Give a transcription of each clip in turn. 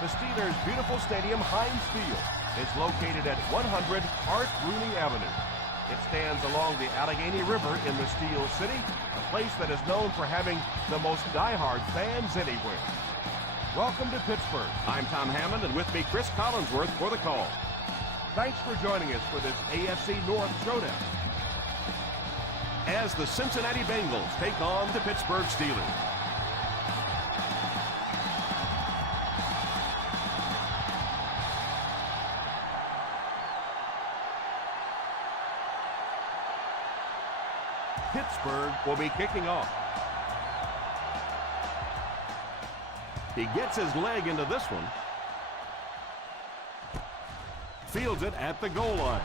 The Steelers' beautiful stadium, Heinz Field, is located at 100 Art Rooney Avenue. It stands along the Allegheny River in the Steel City, a place that is known for having the most diehard fans anywhere. Welcome to Pittsburgh. I'm Tom Hammond, and with me, Chris Collinsworth for the call. Thanks for joining us for this AFC North showdown. As the Cincinnati Bengals take on the Pittsburgh Steelers. Pittsburgh will be kicking off. He gets his leg into this one. Fields it at the goal line.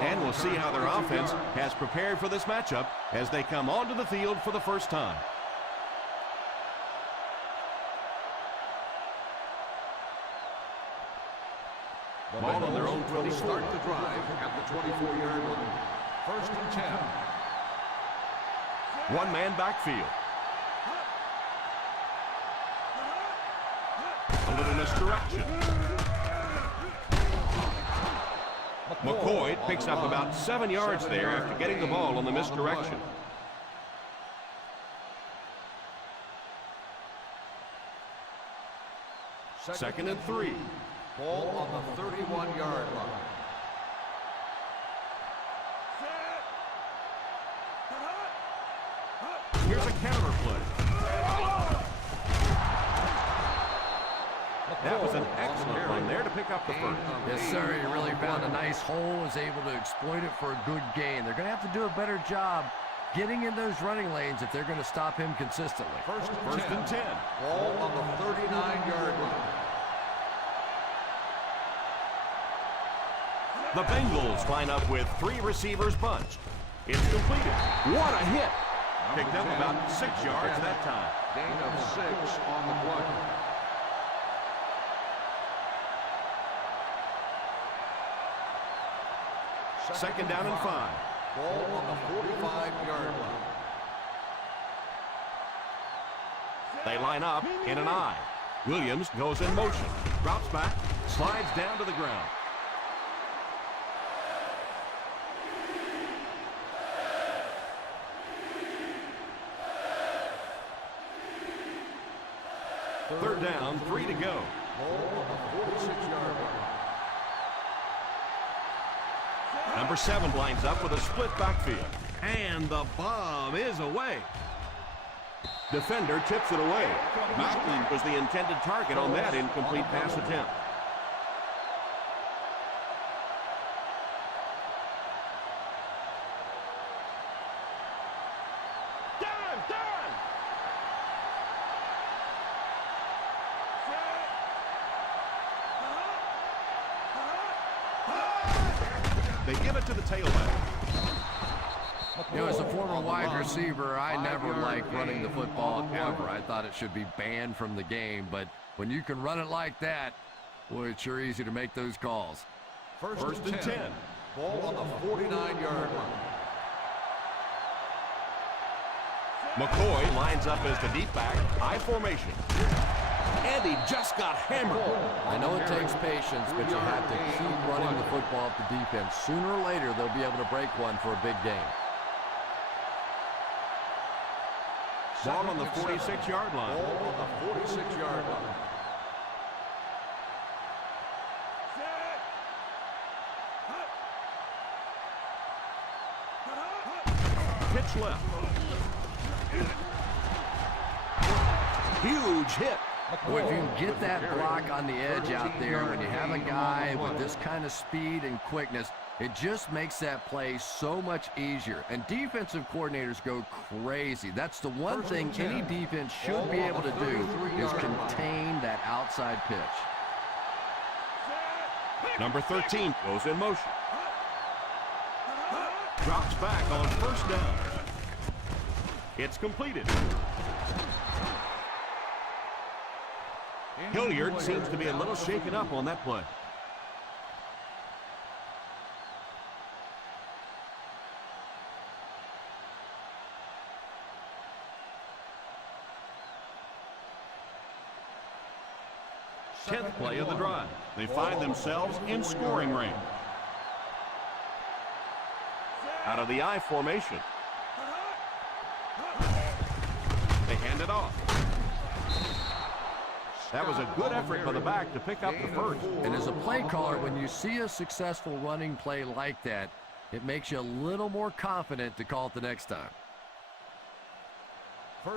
And we'll see how their offense has prepared for this matchup as they come onto the field for the first time. Ball on their own 20. Start the drive at the 24-yard line. First and 10. One-man backfield. A little misdirection. McCoy picks up about 7 yards there after getting the ball on the misdirection. Second and 3. Ball on the 31-yard line. Here's a counter play. That was an excellent run there to pick up the first. Yes, sir. He really found a nice hole, was able to exploit it for a good gain. They're going to have to do a better job getting in those running lanes if they're going to stop him consistently. First and 10. Ball on the 39-yard line. The Bengals line up with 3 receivers bunched. It's completed. What a hit! Picked up about 6 yards that time. Gain of 6 on the play. Second down and 5. Ball on the 45-yard line. They line up in an I. Williams goes in motion. Drops back. Slides down to the ground. Third down, 3 to go. Ball on the 46-yard line. Number 7 lines up with a split backfield. And the bomb is away. Defender tips it away. Macklin was the intended target on that incomplete pass attempt. They give it to the tailback. You know, as a former wide receiver, I never liked running the football ever. I thought it should be banned from the game, but when you can run it like that, boy, it's sure easy to make those calls. First and 10. Ball on the 49-yard line. McCoy lines up as the deep back, I formation. And he just got hammered. I know it takes patience, but you have to keep running the football at the defense. Sooner or later, they'll be able to break one for a big game. Ball on the 46-yard line. Ball on the 46-yard line. Pitch left. Huge hit. Boy, if you can get that block on the edge out there, when you have a guy with this kind of speed and quickness, it just makes that play so much easier. And defensive coordinators go crazy. That's the one thing any defense should be able to do, is contain that outside pitch. Number 13 goes in motion. Drops back on first down. It's completed. Hilliard seems to be a little shaken up on that play. 10th play of the drive. They find themselves in scoring range. Out of the I formation. They hand it off. That was a good effort by the back to pick up the first. And as a play caller, when you see a successful running play like that, it makes you a little more confident to call it the next time.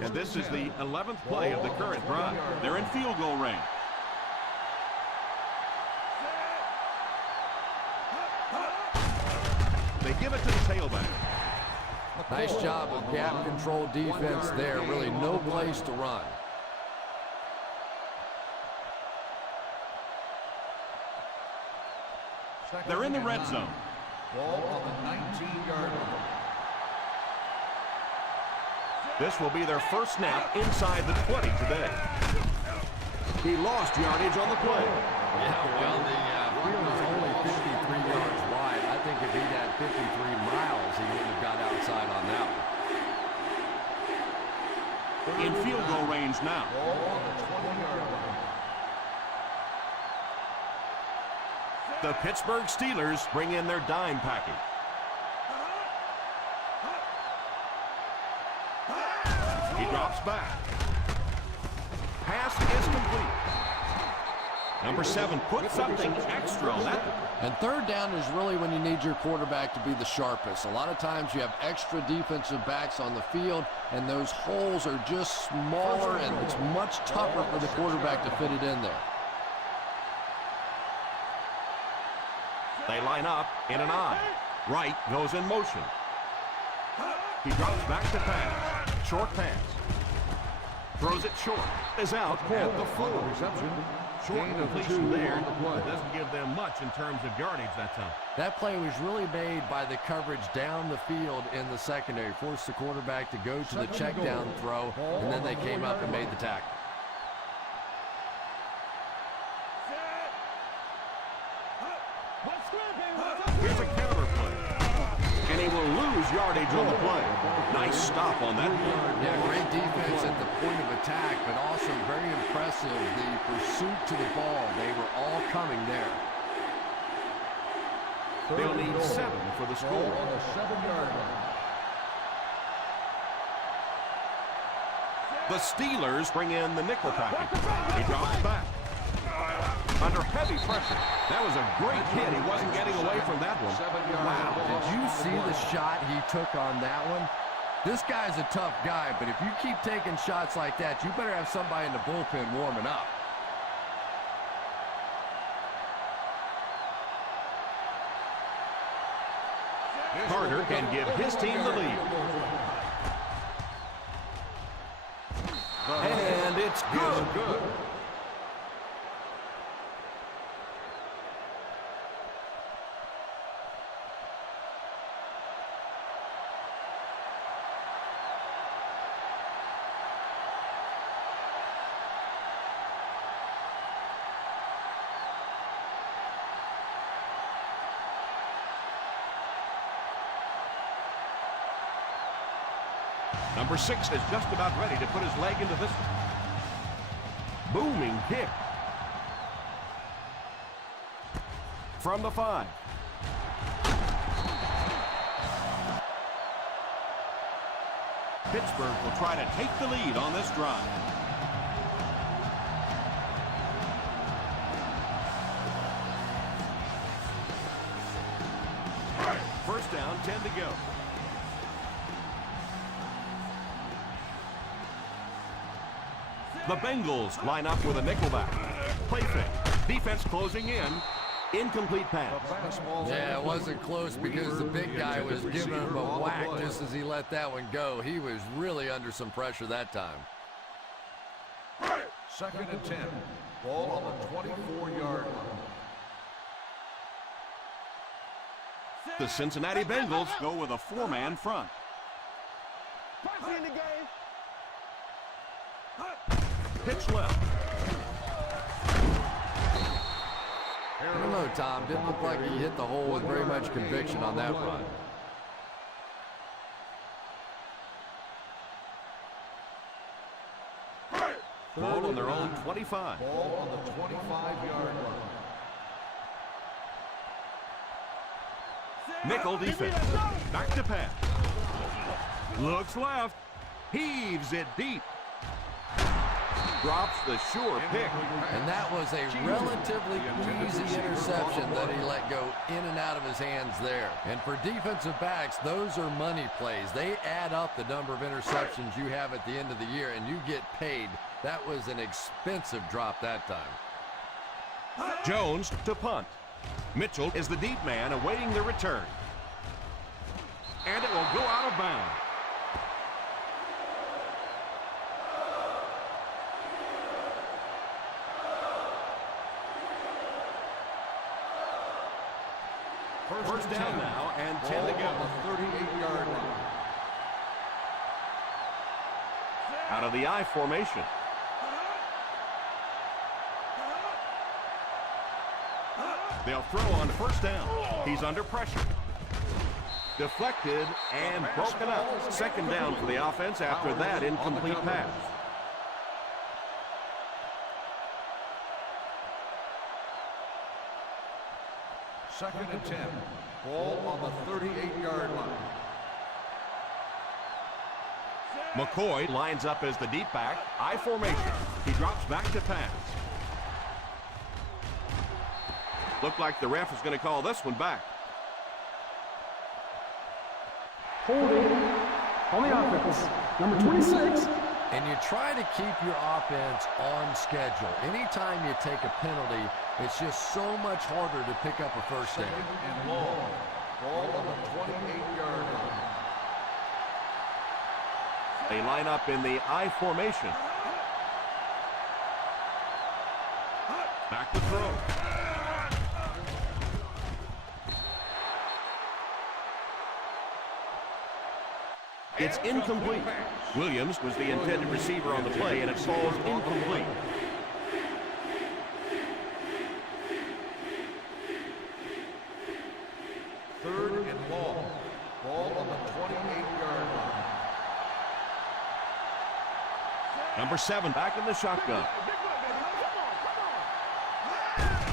And this is the 11th play of the current drive. They're in field goal range. They give it to the tailback. Nice job of gap control defense there. Really no place to run. They're in the red zone. Ball on the 19-yard line. This will be their first snap inside the 20 today. He lost yardage on the play. Yeah, well, the field is only 53 yards wide. I think if he'd had 53 miles, he wouldn't have got outside on that one. In field goal range now. Ball on the 20-yard line. The Pittsburgh Steelers bring in their dime package. He drops back. Pass is complete. Number 7 put something extra on that. And third down is really when you need your quarterback to be the sharpest. A lot of times you have extra defensive backs on the field, and those holes are just smaller, and it's much tougher for the quarterback to fit it in there. They line up in an I. Wright goes in motion. He drops back to pass. Short pass. Throws it short. Is out at the 4. Reception. Short completion there. It doesn't give them much in terms of yardage that time. That play was really made by the coverage down the field in the secondary. Forced the quarterback to go to the check down throw, and then they came up and made the tackle. Here's a counter play. And he will lose yardage on the play. Nice stop on that one. Yeah, great defense at the point of attack, but also very impressive. The pursuit to the ball, they were all coming there. They'll need 7 for the score. On the 7-yard line. The Steelers bring in the nickel package. He drops back. Under heavy pressure. That was a great hit. He wasn't getting away from that one. Wow, did you see the shot he took on that one? This guy's a tough guy, but if you keep taking shots like that, you better have somebody in the bullpen warming up. Carter can give his team the lead. And it's good. Number 6 is just about ready to put his leg into this one. Booming kick. From the 5. Pittsburgh will try to take the lead on this drive. First down, 10 to go. The Bengals line up with a nickelback. Play fake. Defense closing in. Incomplete pass. Yeah, it wasn't close because the big guy was giving him a whack just as he let that one go. He was really under some pressure that time. 2nd and 10. Ball on the 24-yard line. The Cincinnati Bengals go with a 4-man front. Pitch left. I don't know, Tom. Didn't look like he hit the hole with very much conviction on that run. Ball on their own 25. Ball on the 25-yard line. Nickel defense. Back to pass. Looks left. Heaves it deep. Drops the sure pick. And that was a relatively easy interception that he let go in and out of his hands there. And for defensive backs, those are money plays. They add up the number of interceptions you have at the end of the year, and you get paid. That was an expensive drop that time. Jones to punt. Mitchell is the deep man awaiting the return. And it will go out of bounds. First down now and 10 to go. On the 38-yard line. Out of the I formation. They'll throw on first down. He's under pressure. Deflected and broken up. Second down for the offense after that incomplete pass. Second and 10. Ball on the 38-yard line. McCoy lines up as the deep back. I formation. He drops back to pass. Looked like the ref is going to call this one back. Holding on the offense, number 26. And you try to keep your offense on schedule. Anytime you take a penalty, it's just so much harder to pick up a first down. Second and long. Ball on the 28-yard line. They line up in the I formation. Back to throw. It's incomplete. Williams was the intended receiver on the play, and it falls incomplete. Third and long. Ball on the 28-yard line. Number 7 back in the shotgun.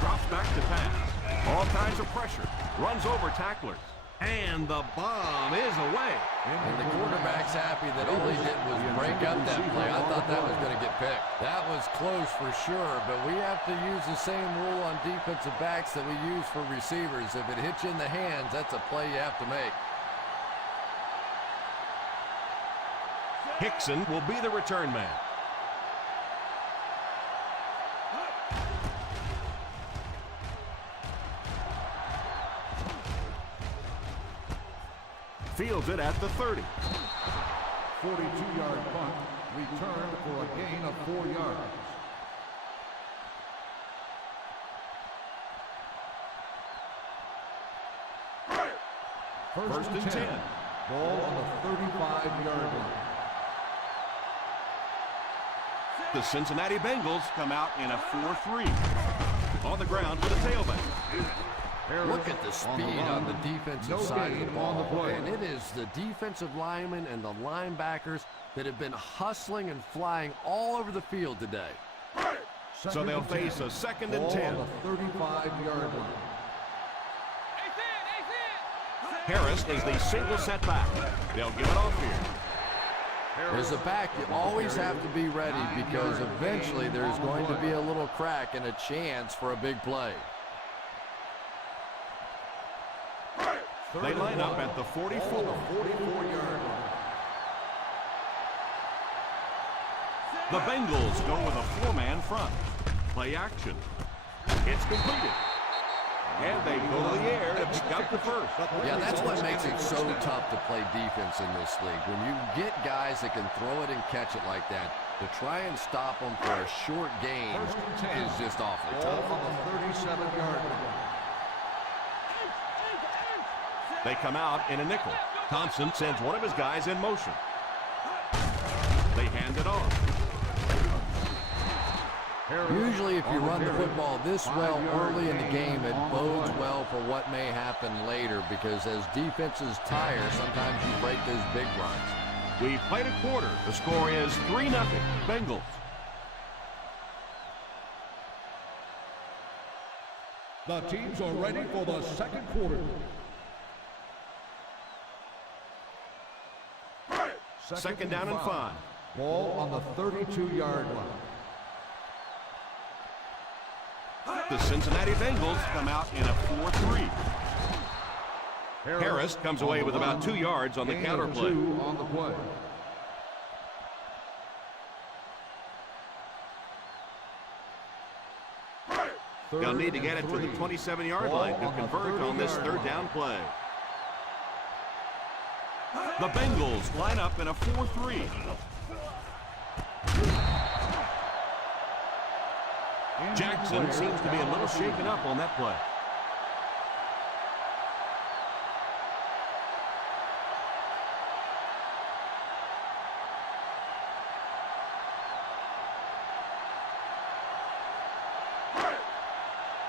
Drops back to pass. All kinds of pressure. Runs over tacklers. And the bomb is away. And the quarterback's happy that all he did was break up that play. I thought that was going to get picked. That was close for sure, but we have to use the same rule on defensive backs that we use for receivers. If it hits you in the hands, that's a play you have to make. Hickson will be the return man. Fields it at the 30. 42-yard punt. Returned for a gain of 4 yards. First and 10. Ball on the 35-yard line. The Cincinnati Bengals come out in a 4-3. On the ground for the tailback. Look at the speed on the defensive side of the ball. And it is the defensive linemen and the linebackers that have been hustling and flying all over the field today. So they'll face a second and 10. On the 35-yard line. Harris is the single setback. They'll give it off here. As a back, you always have to be ready because eventually there's going to be a little crack and a chance for a big play. They line up at the 44. 44-yard line. The Bengals go with a 4-man front. Play action. It's completed. And they go to the air to pick up the first. Yeah, that's what makes it so tough to play defense in this league. When you get guys that can throw it and catch it like that, to try and stop them for a short gain is just awfully tough. Ball on the 37-yard line. They come out in a nickel. Thompson sends one of his guys in motion. They hand it off. Usually if you run the football this well early in the game, it bodes well for what may happen later because as defenses tire, sometimes you break those big runs. We've played a quarter. The score is 3-0 Bengals. The teams are ready for the second quarter. Second down and 5. Ball on the 32-yard line. The Cincinnati Bengals come out in a 4-3. Harris comes away with about 2 yards on the counter play. On the play. They'll need to get it to the 27-yard line to convert on this third down play. The Bengals line up in a 4-3. Jackson seems to be a little shaken up on that play.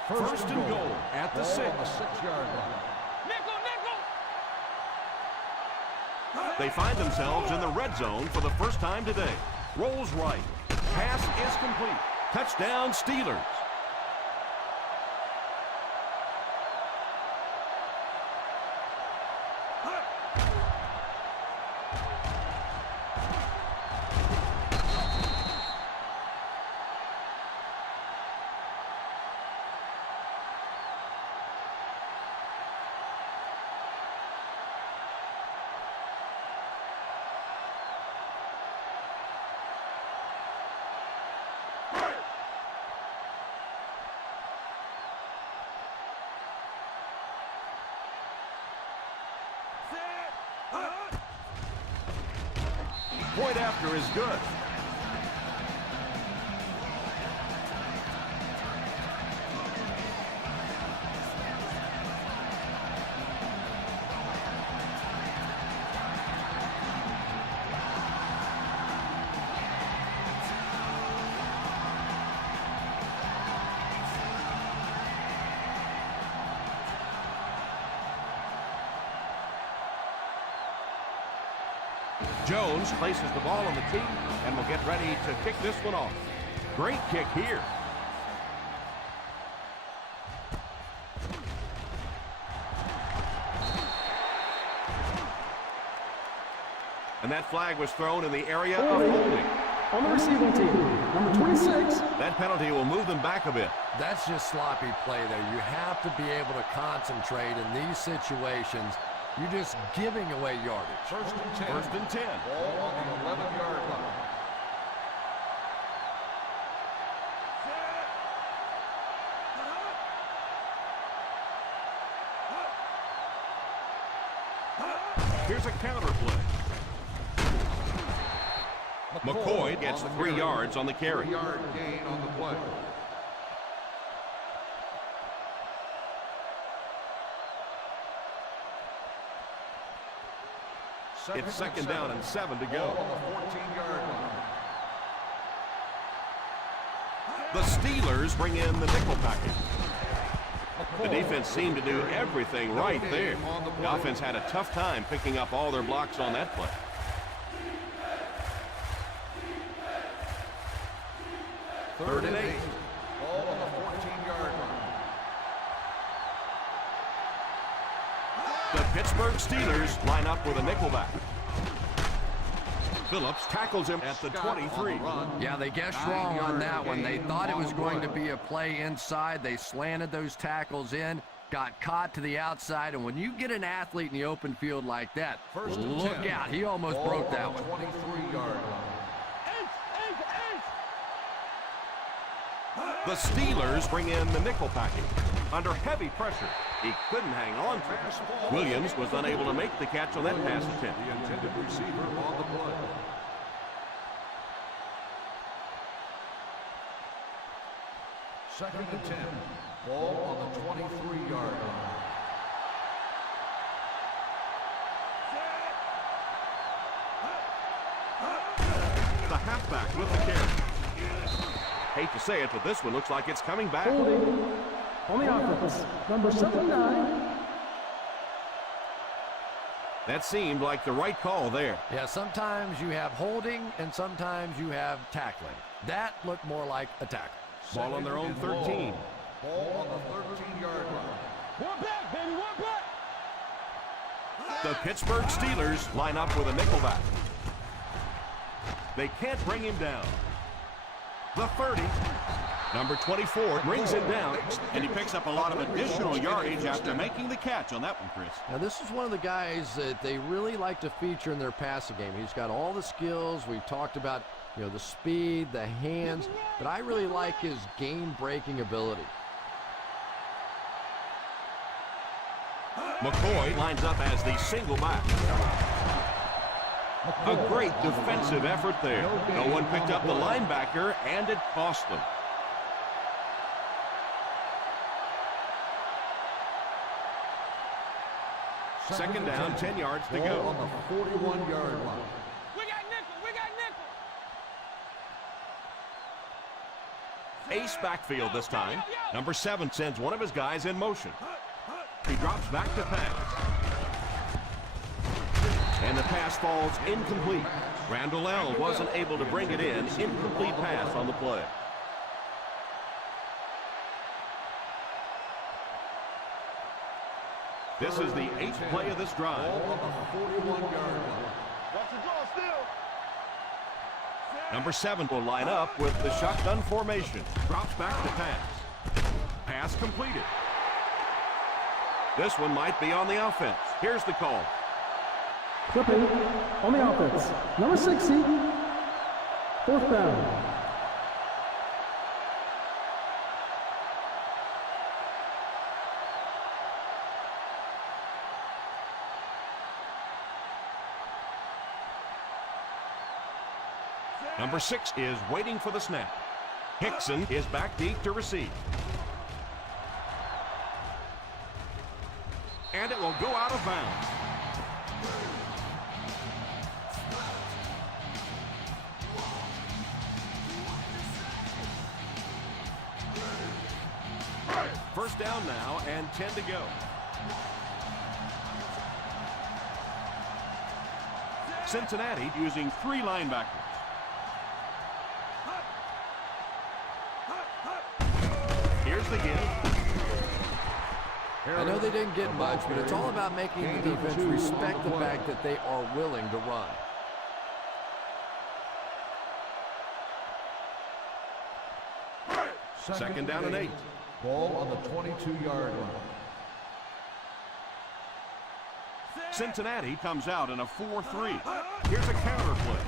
First and goal at the 6. 6-yard line. They find themselves in the red zone for the first time today. Rolls right. Pass is complete. Touchdown, Steelers. Point after is good. Jones places the ball on the tee and will get ready to kick this one off. Great kick here. And that flag was thrown in the area of holding. On the receiving team, number 26. That penalty will move them back a bit. That's just sloppy play there. You have to be able to concentrate in these situations. You're just giving away yardage. First and 10. First and 10. Ball on the 11-yard line. Here's a counter play. McCoy gets 3 yards on the carry. 3-yard gain on the play. It's second down and 7 to go. On the 14-yard line. The Steelers bring in the nickel package. The defense seemed to do everything right there. The offense had a tough time picking up all their blocks on that play. Third and 8. Ball on the 14-yard line. The Pittsburgh Steelers line up with a nickelback. Phillips tackles him at the 23. Yeah, they guessed wrong on that one. They thought it was going to be a play inside. They slanted those tackles in, got caught to the outside, and when you get an athlete in the open field like that, look out. He almost broke that one. 23-yard line. The Steelers bring in the nickel package. Under heavy pressure, he couldn't hang on to it. Williams was unable to make the catch on that pass attempt. The intended receiver on the play. Second and 10. Ball on the 23-yard line. The halfback with the carry. Hate to say it, but this one looks like it's coming back. Holding on the offense, number 79. That seemed like the right call there. Yeah, sometimes you have holding and sometimes you have tackling. That looked more like a tackle. Ball on their own 13. Ball on the 13-yard line. One back, baby, one back. The Pittsburgh Steelers line up with a nickelback. They can't bring him down. The 30. Number 24 brings him down. And he picks up a lot of additional yardage after making the catch on that one, Chris. Now, this is one of the guys that they really like to feature in their passing game. He's got all the skills. We've talked about, the speed, the hands, but I really like his game-breaking ability. McCoy lines up as the single back. A great defensive effort there. No one picked up the linebacker, and it cost them. Second down, 10 yards to Ball go. on the 41-yard line. We got nickel, we got nickel. Ace backfield this time. Number 7 sends one of his guys in motion. He drops back to pass. And the pass falls incomplete. Randall L. wasn't able to bring it in. Incomplete pass on the play. This is the 8th play of this drive. Ball on the 41-yard line. Watch the draw still. Number 7 will line up with the shotgun formation. Drops back to pass. Pass completed. This one might be on the offense. Here's the call. Flipping on the offense. Number 60. Fourth down. Number 6 is waiting for the snap. Hickson is back deep to receive. And it will go out of bounds. First down now and 10 to go. Cincinnati using 3 linebackers. Here's the give. I know they didn't get much, but it's all about making the defense respect the fact that they are willing to run. Second down and 8. Ball on the 22-yard line. Cincinnati comes out in a 4-3. Here's a counter play.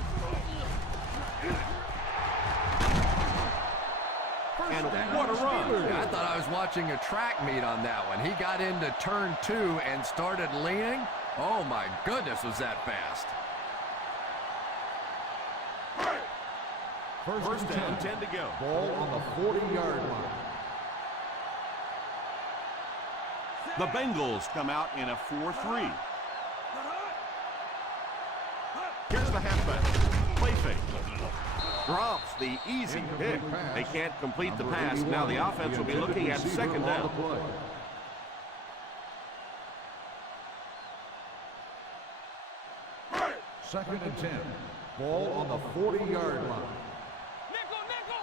And what a run. I thought I was watching a track meet on that one. He got into turn 2 and started leaning. Oh my goodness, was that fast. First down, 10 to go. Ball on the 40-yard line. The Bengals come out in a 4-3. Here's the halfback. Play fake. Drops the easy pick. They can't complete the pass. Now the offense will be looking at second down. Second and 10. Ball on the 40-yard line. Nickel, nickel.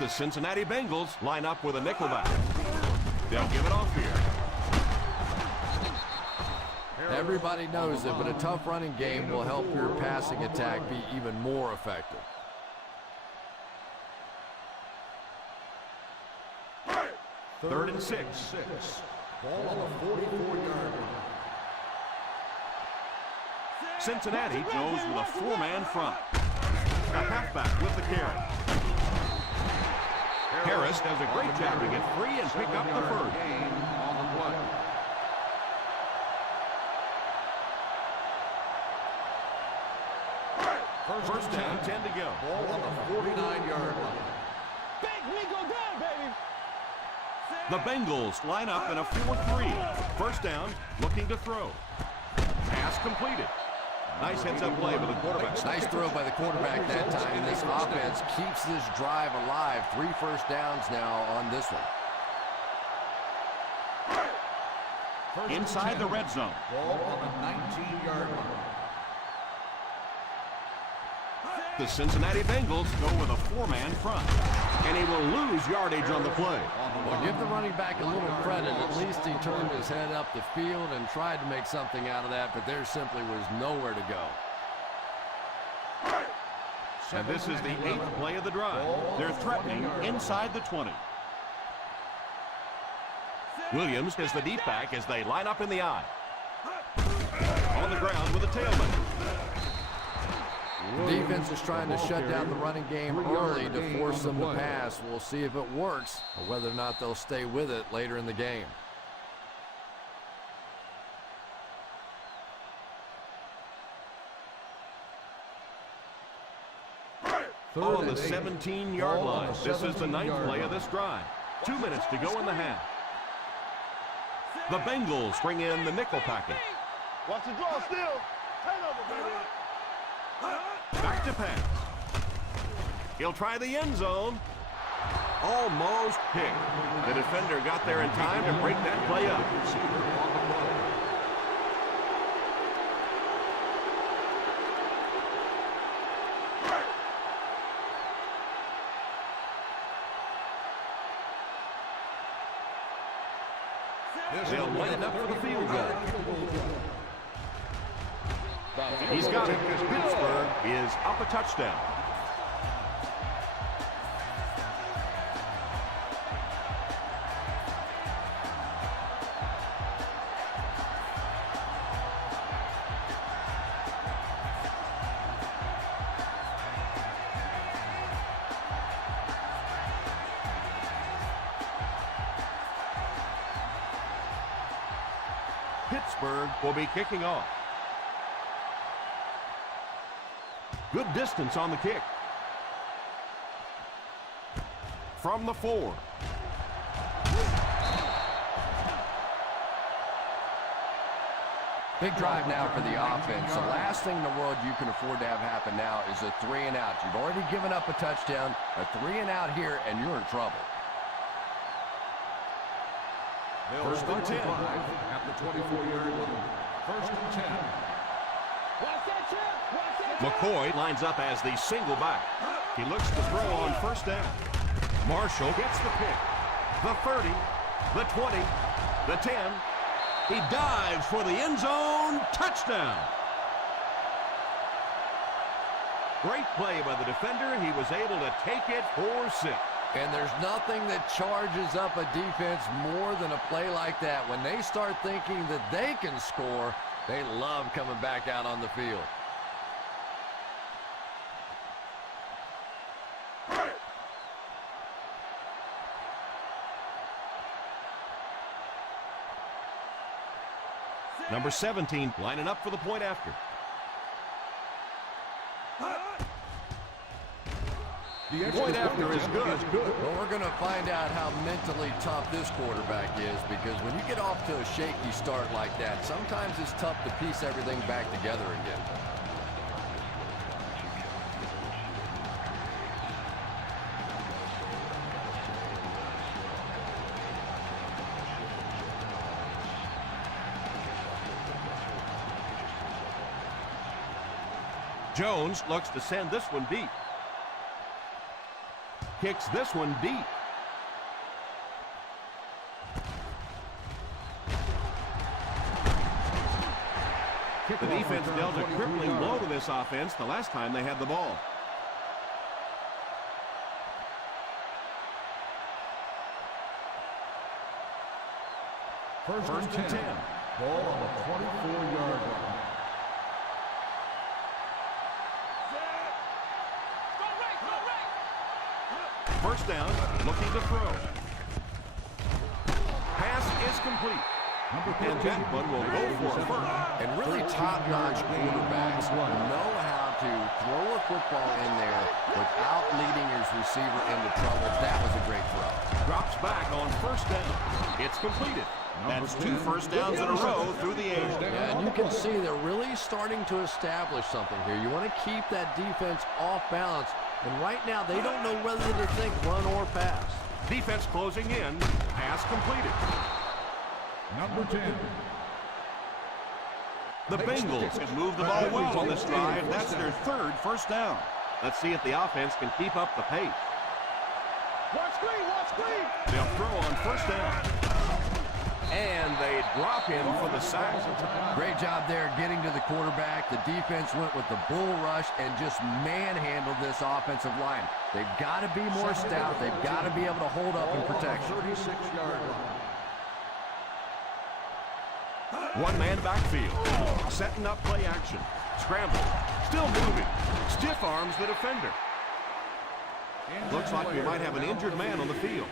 The Cincinnati Bengals line up with a nickelback. They'll give it off here. Everybody knows it, but a tough running game will help your passing attack be even more effective. Third and 6. Ball on the 44-yard line. Cincinnati goes with a 4-man front. A halfback with the carry. Harris does a great job to get free and pick up the first. On the play. First down, 10 to go. Ball on the 49-yard line. Big Nico down, baby. The Bengals line up in a 4-3. First down, looking to throw. Pass completed. Nice heads-up play by the quarterback. Nice throw by the quarterback that time, and this offense keeps this drive alive. 3 first downs now on this one. Inside the red zone. Ball on the 19-yard line. The Cincinnati Bengals go with a 4-man front. And he will lose yardage on the play. Well, give the running back a little credit. At least he turned his head up the field and tried to make something out of that, but there simply was nowhere to go. And this is the 8th play of the drive. They're threatening inside the 20. Williams is the deep back as they line up in the I. On the ground with a tailback. Defense is trying to shut down the running game early to force them to pass. We'll see if it works or whether or not they'll stay with it later in the game. On the 17-yard line. This is the 9th play of this drive. 2 minutes to go in the half. The Bengals bring in the nickel package. Watch the draw still. Turnover, baby. Back to pass. He'll try the end zone. Almost picked. The defender got there in time to break that play up. They'll line it up for the field goal. He's got it. Pittsburgh is up a touchdown. Pittsburgh will be kicking off. Good distance on the kick. From the 4. Big drive now for the offense. The last thing in the world you can afford to have happen now is a 3 and out. You've already given up a touchdown, a 3 and out here, and you're in trouble. First and 10 at the 24-yard line. First and 10. McCoy lines up as the single back. He looks to throw on first down. Marshall gets the pick. The 30, the 20, the 10. He dives for the end zone. Touchdown. Great play by the defender. He was able to take it for 6. And there's nothing that charges up a defense more than a play like that. When they start thinking that they can score, they love coming back out on the field. Number 17 lining up for the point after. The point after is good. Well, we're going to find out how mentally tough this quarterback is, because when you get off to a shaky start like that, sometimes it's tough to piece everything back together again. Jones looks to send this one deep. Kicks this one deep. The defense dealt a crippling blow to this offense the last time they had the ball. First and 10. Ball on the 24-yard line. First down, looking to throw. Pass is complete. And that one will go for a first. And really top-notch quarterbacks know how to throw a football in there without leading his receiver into trouble. That was a great throw. Drops back on first down. It's completed. That's 2 first downs in a row through the air. Yeah, and you can see they're really starting to establish something here. You want to keep that defense off balance. And right now, they don't know whether to think run or pass. Defense closing in. Pass completed. Number 10. The Bengals can move the ball well on this drive. That's their 3rd first down. Let's see if the offense can keep up the pace. Watch screen, watch screen. They'll throw on first down. And they drop him for the sack. Great job there getting to the quarterback. The defense went with the bull rush and just manhandled this offensive line. They've got to be more stout. They've got to be able to hold up in protection. 36-yard line. One-man backfield. Setting up play action. Scramble. Still moving. Stiff arms the defender. Looks like we might have an injured man on the field.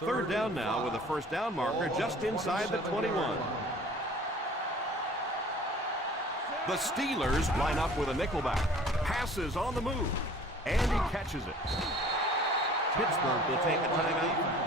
Third down now with a first down marker just inside the 21. The Steelers line up with a nickelback. Passes on the move. And he catches it. Pittsburgh will take a timeout.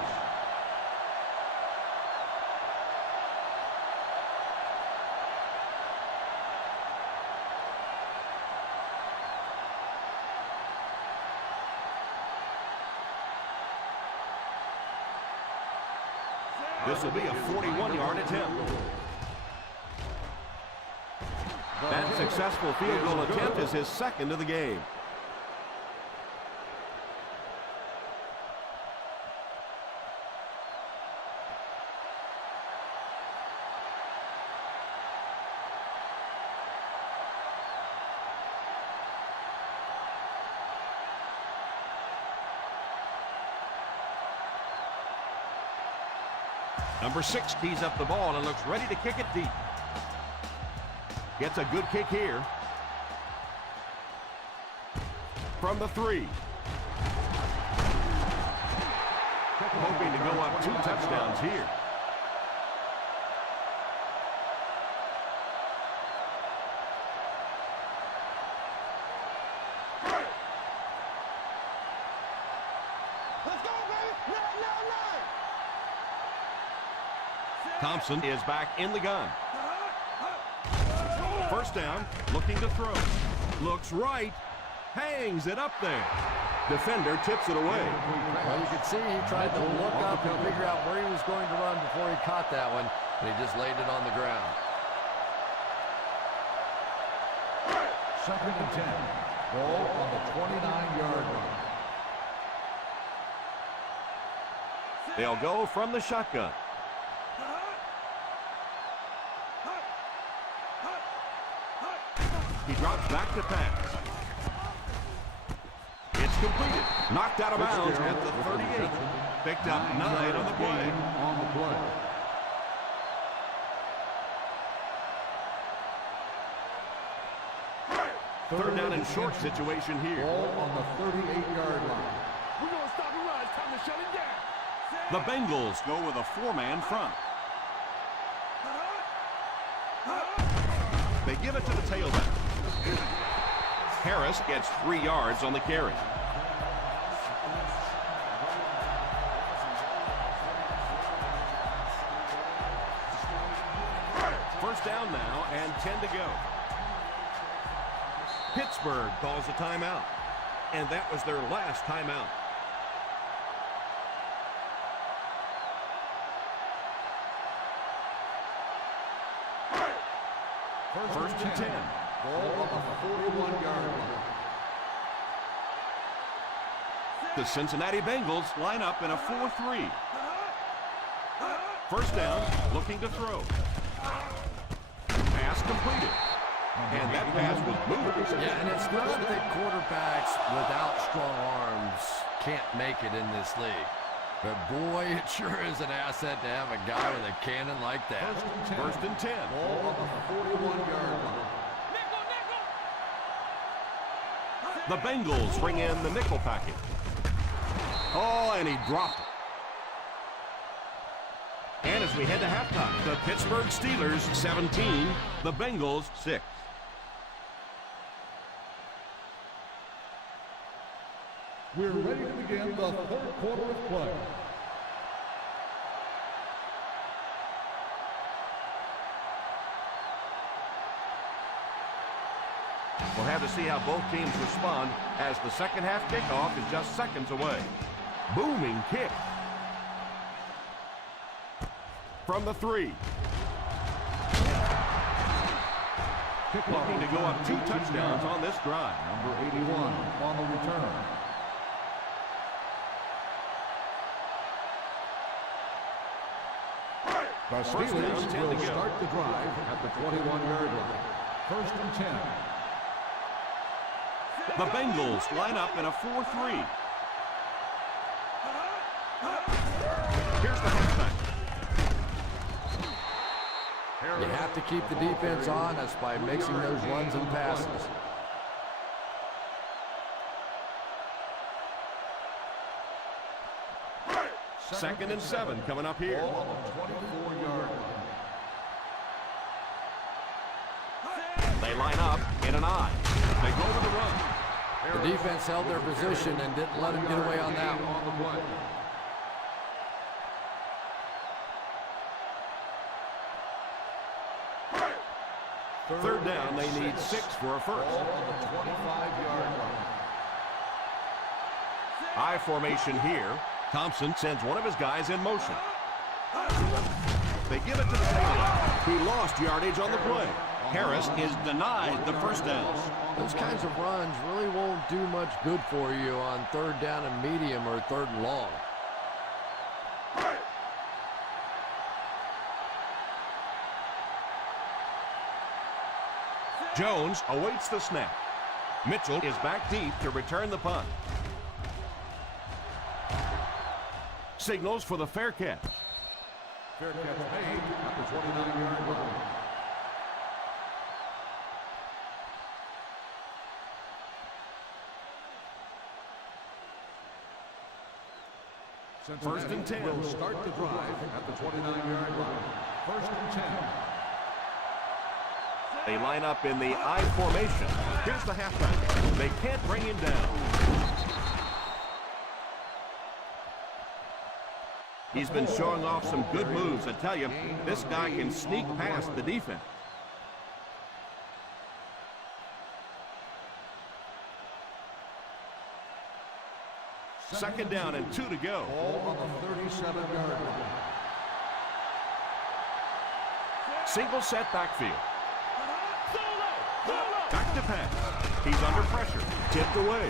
This will be a 41-yard attempt. That successful field goal attempt is his second of the game. Number 6 tees up the ball and looks ready to kick it deep. Gets a good kick here. From the 3. Hoping to go up 2 touchdowns here. Thompson is back in the gun. First down, looking to throw. Looks right, hangs it up there. Defender tips it away. Well, you could see he tried to look up and figure out where he was going to run before he caught that one, and he just laid it on the ground. Second and 10. Ball on the 29-yard line. They'll go from the shotgun. He drops back to pass. It's completed. Knocked out of bounds at the 38. Picked up 9 on the play. Third down and short situation here. Ball on the 38-yard line. We're going to stop the run. It's time to shut it down. The Bengals go with a 4-man front. They give it to the tailback. Harris gets 3 yards on the carry. First down now and 10 to go. Pittsburgh calls a timeout. And that was their last timeout. First and 10. Ball on the 41-yard line. The Cincinnati Bengals line up in a 4-3. First down, looking to throw. Pass completed. And that pass was moving. Yeah, and it's not that quarterbacks without strong arms can't make it in this league. But boy, it sure is an asset to have a guy with a cannon like that. First and 10. Ball on the 41-yard line. The Bengals bring in the nickel package. Oh, and he dropped it. And as we head to halftime, the Pittsburgh Steelers 17, the Bengals 6. We're ready to begin the third quarter of play. We'll have to see how both teams respond as the second half kickoff is just seconds away. Booming kick. from the 3. Looking to go up 2 touchdowns on this drive. Number 81 on the return. The Steelers will start the drive at the 21-yard line. 1st and 10. The Bengals line up in a 4-3. Here's the halfback. You have to keep the defense honest by mixing those runs and passes. Second and 7 coming up here. Ball on the 24-yard line. They line up in an I. They go to the run. The defense held their position and didn't let them get away on that one. On the play. Third down, they need 6 for a first. Ball on the 25-yard line. I formation here. Thompson sends one of his guys in motion. They give it to the tailback. He lost yardage on the play. Harris is denied the first down. Those kinds of runs really won't do much good for you on 3rd down and medium or 3rd and long. Jones awaits the snap. Mitchell is back deep to return the punt. Signals for the fair catch. Fair catch made at the 29-yard line. First and 10. Will start the drive at the 29-yard line. 1st and 10. They line up in the I formation. Here's the halfback. They can't bring him down. He's been showing off some good moves. I tell you, this guy can sneak past the defense. Second down and 2 to go. Ball on the 37-yard line. Single set backfield. Back to pass. He's under pressure. Tipped away.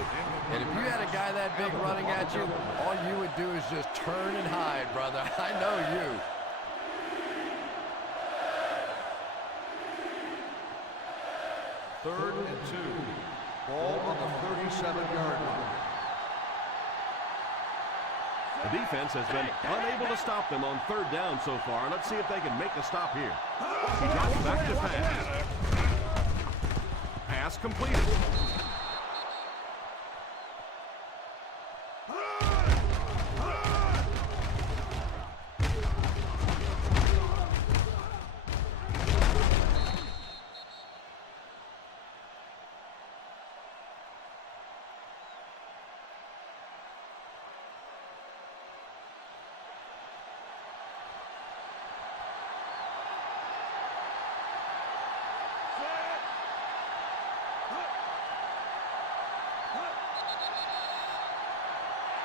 And if you had a guy that big running at you, all you would do is just turn and hide, brother. I know you. Third and 2. Ball on the 37-yard line. The defense has been unable to stop them on 3rd down so far. Let's see if they can make a stop here. He drops back to pass. Pass completed.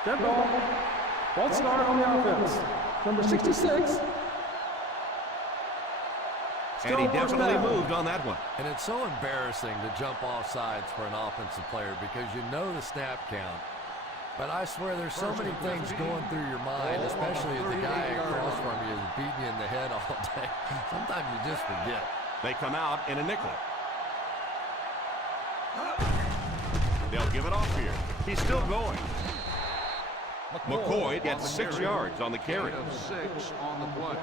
Dead ball. False start on the offense. Number 66. And he definitely moved on that one. And it's so embarrassing to jump off sides for an offensive player because you know the snap count. But I swear there's so many things going through your mind, especially if the guy across from you is beating you in the head all day. Sometimes you just forget. They come out in a nickel. They'll give it off here. He's still going. McCoy gets 6 yards on the carry. 6 on the play.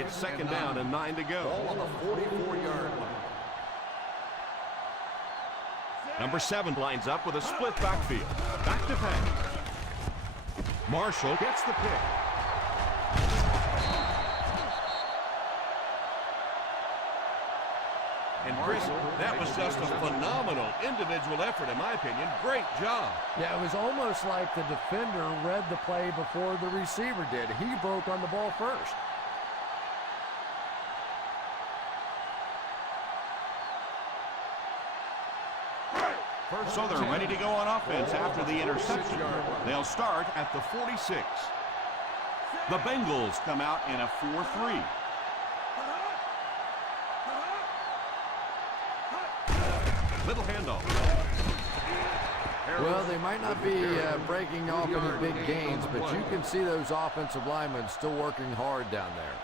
It's second down and 9 to go. Ball on the 44-yard line. Number 7 lines up with a split backfield. Back to pass. Marshall gets the pick. And Chris, that was just a phenomenal individual effort, in my opinion. Great job. Yeah, it was almost like the defender read the play before the receiver did. He broke on the ball first. So they're ready to go on offense after the interception. They'll start at the 46. The Bengals come out in a 4-3. Little handoff. Well, they might not be breaking off any big gains, but you can see those offensive linemen still working hard down there.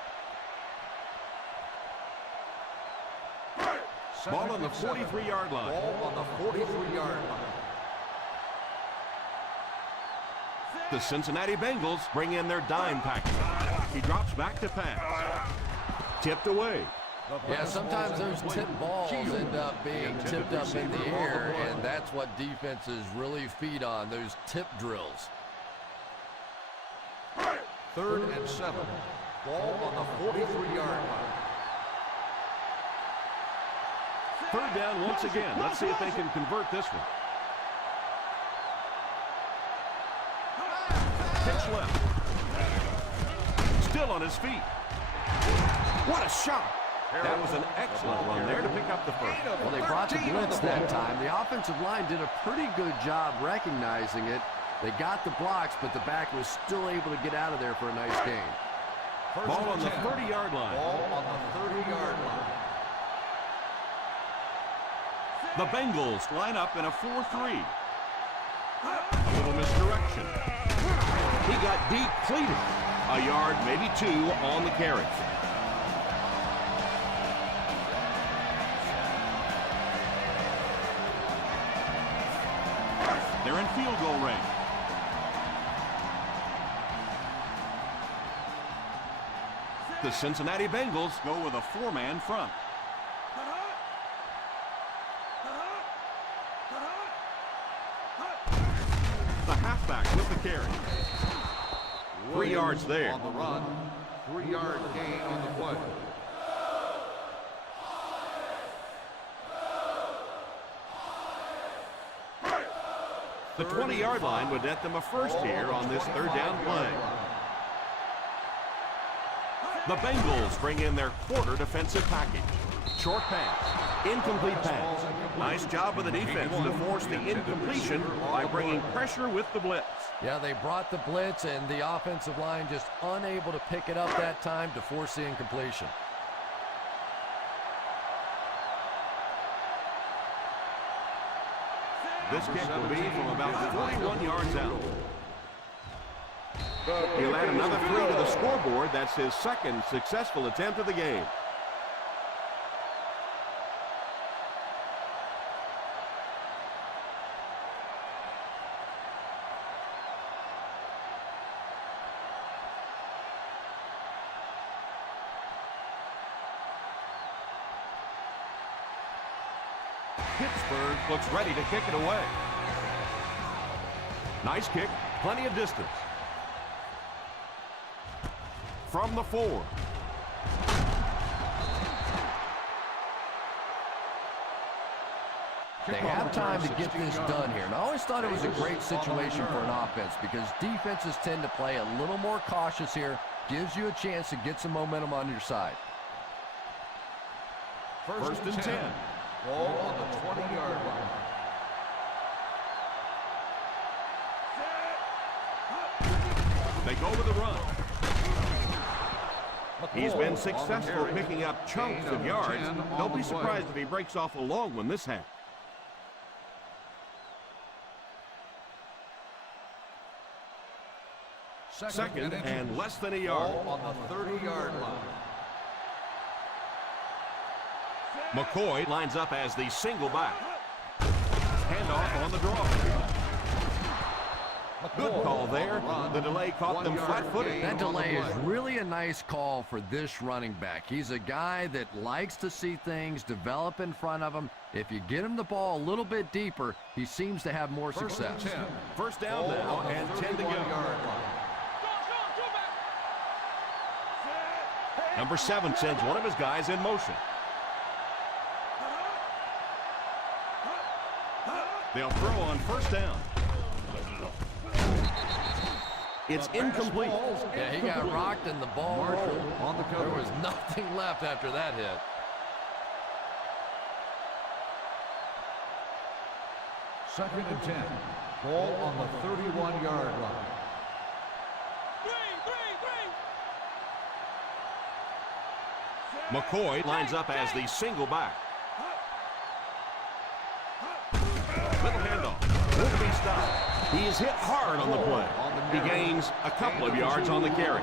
Ball on the 43-yard line. Ball on the 43-yard line. The Cincinnati Bengals bring in their dime package. He drops back to pass. Tipped away. Yeah, sometimes those tip balls end up being tipped up in the air, and that's what defenses really feed on, those tip drills. 3rd and 7. Ball on the 43-yard line. 3rd down once again. Let's see if they can convert this one. Pitch left. Still on his feet. What a shot. That was an excellent run there to pick up the first. Well, they brought the blitz that time. The offensive line did a pretty good job recognizing it. They got the blocks, but the back was still able to get out of there for a nice gain. Ball on the 30-yard line. Ball on the 30-yard line. The Bengals line up in a 4-3. A little misdirection. He got depleted. A yard, maybe 2 on the carry. They're in field goal range. The Cincinnati Bengals Go with a 4-man front. the halfback with the carry. 3 yards there. On the run. 3-yard gain on the play. The 20-yard line would net them a first here on this 3rd down play. The Bengals bring in their quarter defensive package. Short pass. Incomplete pass. Nice job of the defense to force the incompletion by bringing pressure with the blitz. Yeah, they brought the blitz, and the offensive line just unable to pick it up that time to force the incompletion. This kick will be from about 41 yards out. He'll add another 3 to the scoreboard. That's his 2nd successful attempt of the game. Pittsburgh looks ready to kick it away. Nice kick, plenty of distance. From the 4. They have time to get this done here. And I always thought it was a great situation for an offense because defenses tend to play a little more cautious here. Gives you a chance to get some momentum on your side. 1st and 10. Ball on the 20-yard line. They go with the run. He's been successful picking up chunks of yards. Don't be surprised if he breaks off a long one this half. 2nd and less than a yard. Ball on the 30-yard line. McCoy lines up as the single back. Handoff on the draw. Good call there. The delay caught them flat-footed. That delay is really a nice call for this running back. He's a guy that likes to see things develop in front of him. If you get him the ball a little bit deeper, he seems to have more success. 1st down now and 10 to go. Number 7 sends one of his guys in motion. They'll throw on 1st down. It's incomplete. Yeah, he got rocked and the ball rolled. On the cover. There was nothing left after that hit. Second and 10. Ball on the 31-yard line. McCoy lines up as the single back. Little handoff. Won't be stopped. He is hit hard on the play. He gains a couple of yards on the carry.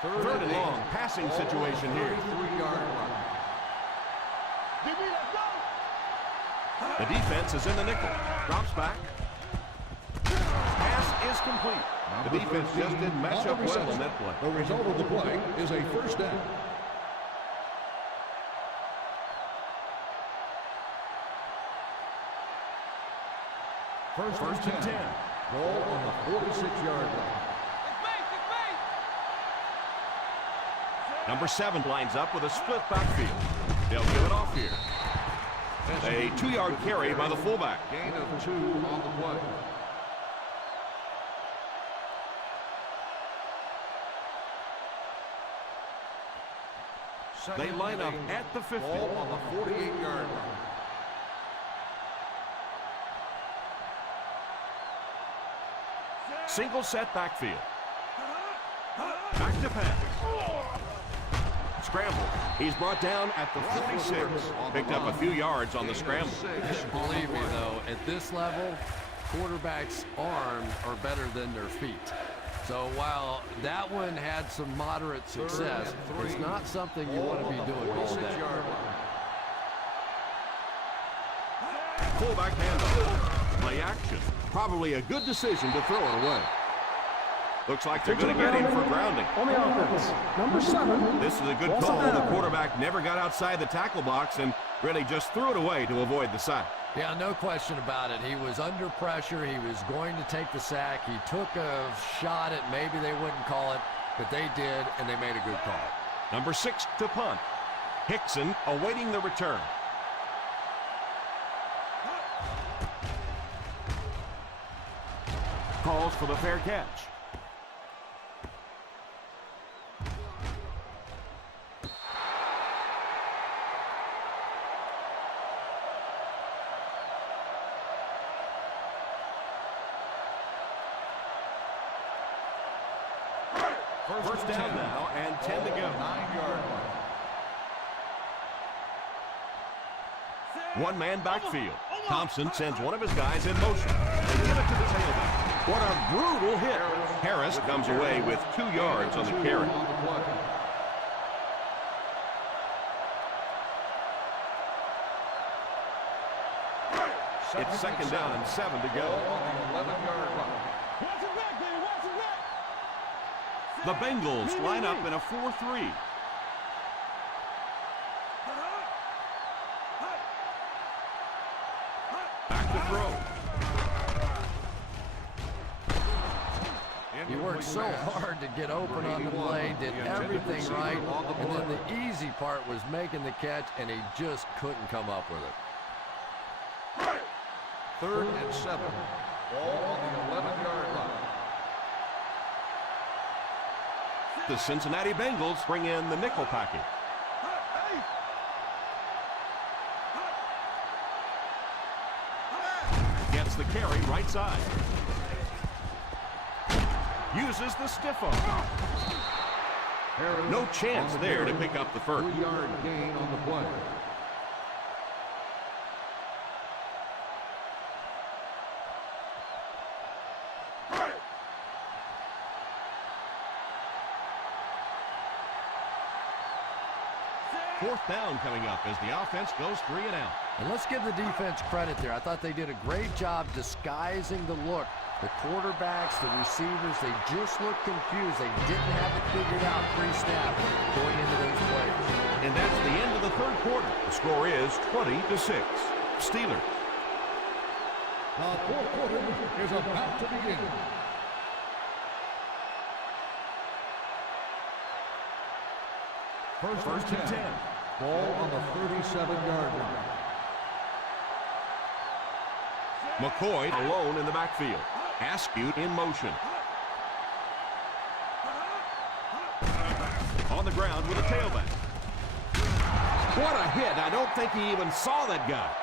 Third and long, passing situation here. 3-yard line. The defense is in the nickel. Drops back. Pass is complete. The defense just didn't match up well on that play. The result of the play is a first down. First and 10. Ball on the 46-yard line. Number 7 lines up with a split backfield. They'll give it off here. A 2-yard carry by the fullback. Gain of 2 on the play. They line up at the 50. Ball on the 48-yard line. Single set backfield. Back to pass. Scramble. He's brought down at the 46. Picked up a few yards on the scramble. Believe me, though, at this level, quarterbacks' arms are better than their feet. So while that one had some moderate success, it's not something you want to be doing all day. Fullback handoff. Play action. Probably a good decision to throw it away. Looks like they're going to get him for grounding. On the offense, number 7. This is a good call. The quarterback never got outside the tackle box and really just threw it away to avoid the sack. Yeah, no question about it. He was under pressure. He was going to take the sack. He took a shot at maybe they wouldn't call it, but they did, and they made a good call. Number 6 to punt. Hickson awaiting the return. Calls for the fair catch. First down now and 10 to go. 9-yard line. One-man backfield. Thompson sends one of his guys in motion. They give it to the tailback. What a brutal hit. Harris comes away with 2 yards on the carry. It's second down and 7 to go. On the 11-yard line. The Bengals line up in a 4-3. Back to throw. He worked so hard to get open on the play, did everything right, and then the easy part was making the catch, and he just couldn't come up with it. 3rd and 7. Ball on the 11-yard line. The Cincinnati Bengals bring in the nickel package. Gets the carry right side. Uses the stiff arm. No chance there to pick up the first. 3-yard gain on the play. Fourth down coming up as the offense goes 3 and out. And let's give the defense credit there. I thought they did a great job disguising the look. The quarterbacks, the receivers, they just looked confused. They didn't have it figured out pre-snap going into those plays. And that's the end of the third quarter. The score is 20-6. Steelers. The fourth quarter is about to begin. First and 10. Ball on the 37-yard line. McCoy alone in the backfield. Askew in motion. On the ground with a tailback. What a hit. I don't think he even saw that guy.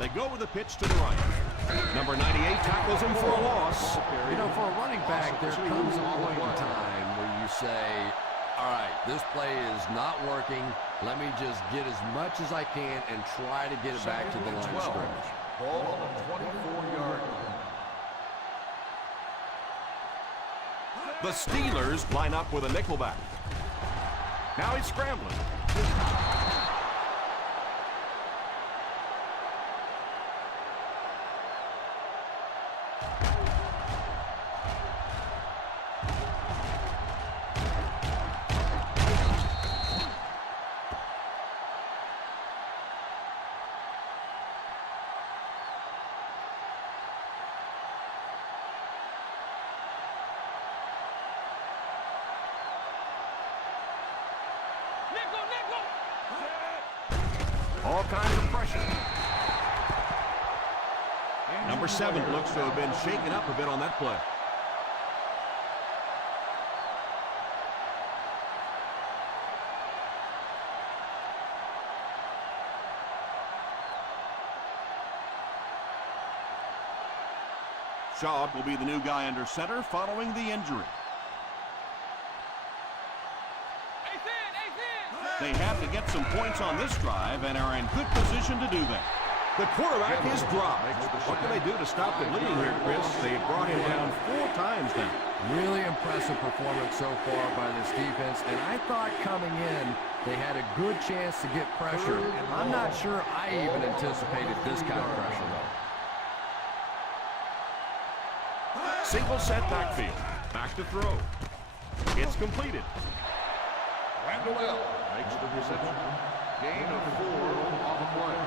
They go with a pitch to the right. Number 98 tackles him for a loss. You know, for a running back, there comes a point in time where you say, all right, this play is not working. Let me just get as much as I can and try to get it back to the line of scrimmage. Ball on the 24-yard line. The Steelers line up with a nickelback. Now he's scrambling. All kinds of pressure. Number 7 looks to have been shaken up a bit on that play. Shaw will be the new guy under center following the injury. They have to get some points on this drive and are in good position to do that. The quarterback is dropped. What can they do to stop the bleeding here, Chris? They brought him down 4 times now. Really impressive performance so far by this defense, and I thought coming in they had a good chance to get pressure. I'm not sure I even anticipated this kind of pressure, though. Single set backfield. Back to throw. It's completed. Randall makes the reception. Gain of 4 on the play.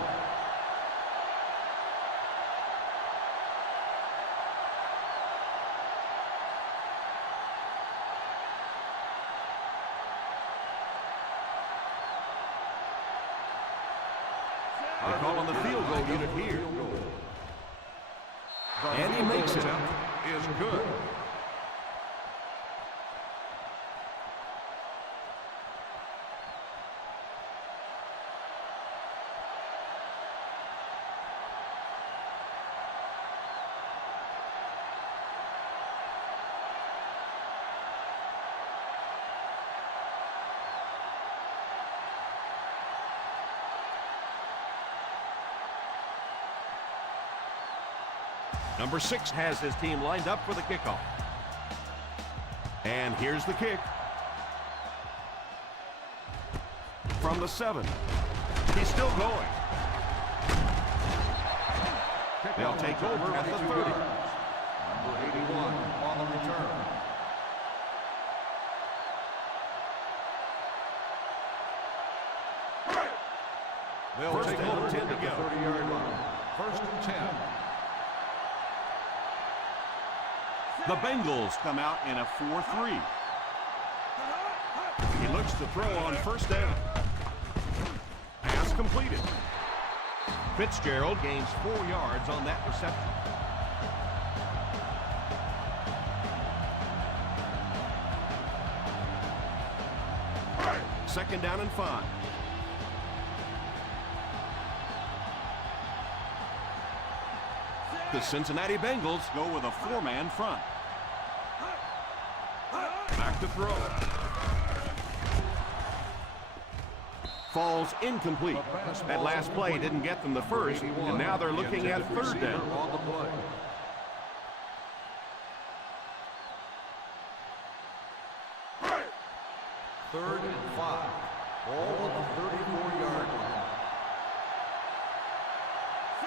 They call on the field goal unit here. And he makes it. Is good. Number 6 has his team lined up for the kickoff. And here's the kick. From the 7. He's still going. They'll take over at the 30. Number 81 on the return. They'll First take and over 10 at to the go. 30-yard line. First and 10. The Bengals come out in a 4-3. He looks to throw on first down. Pass completed. Fitzgerald gains 4 yards on that reception. Second down and 5. The Cincinnati Bengals go with a 4-man front. Back to throw. Falls incomplete. That last play didn't get them the first, and now they're looking at third down. On the play. Third and 5. All on the 34-yard line.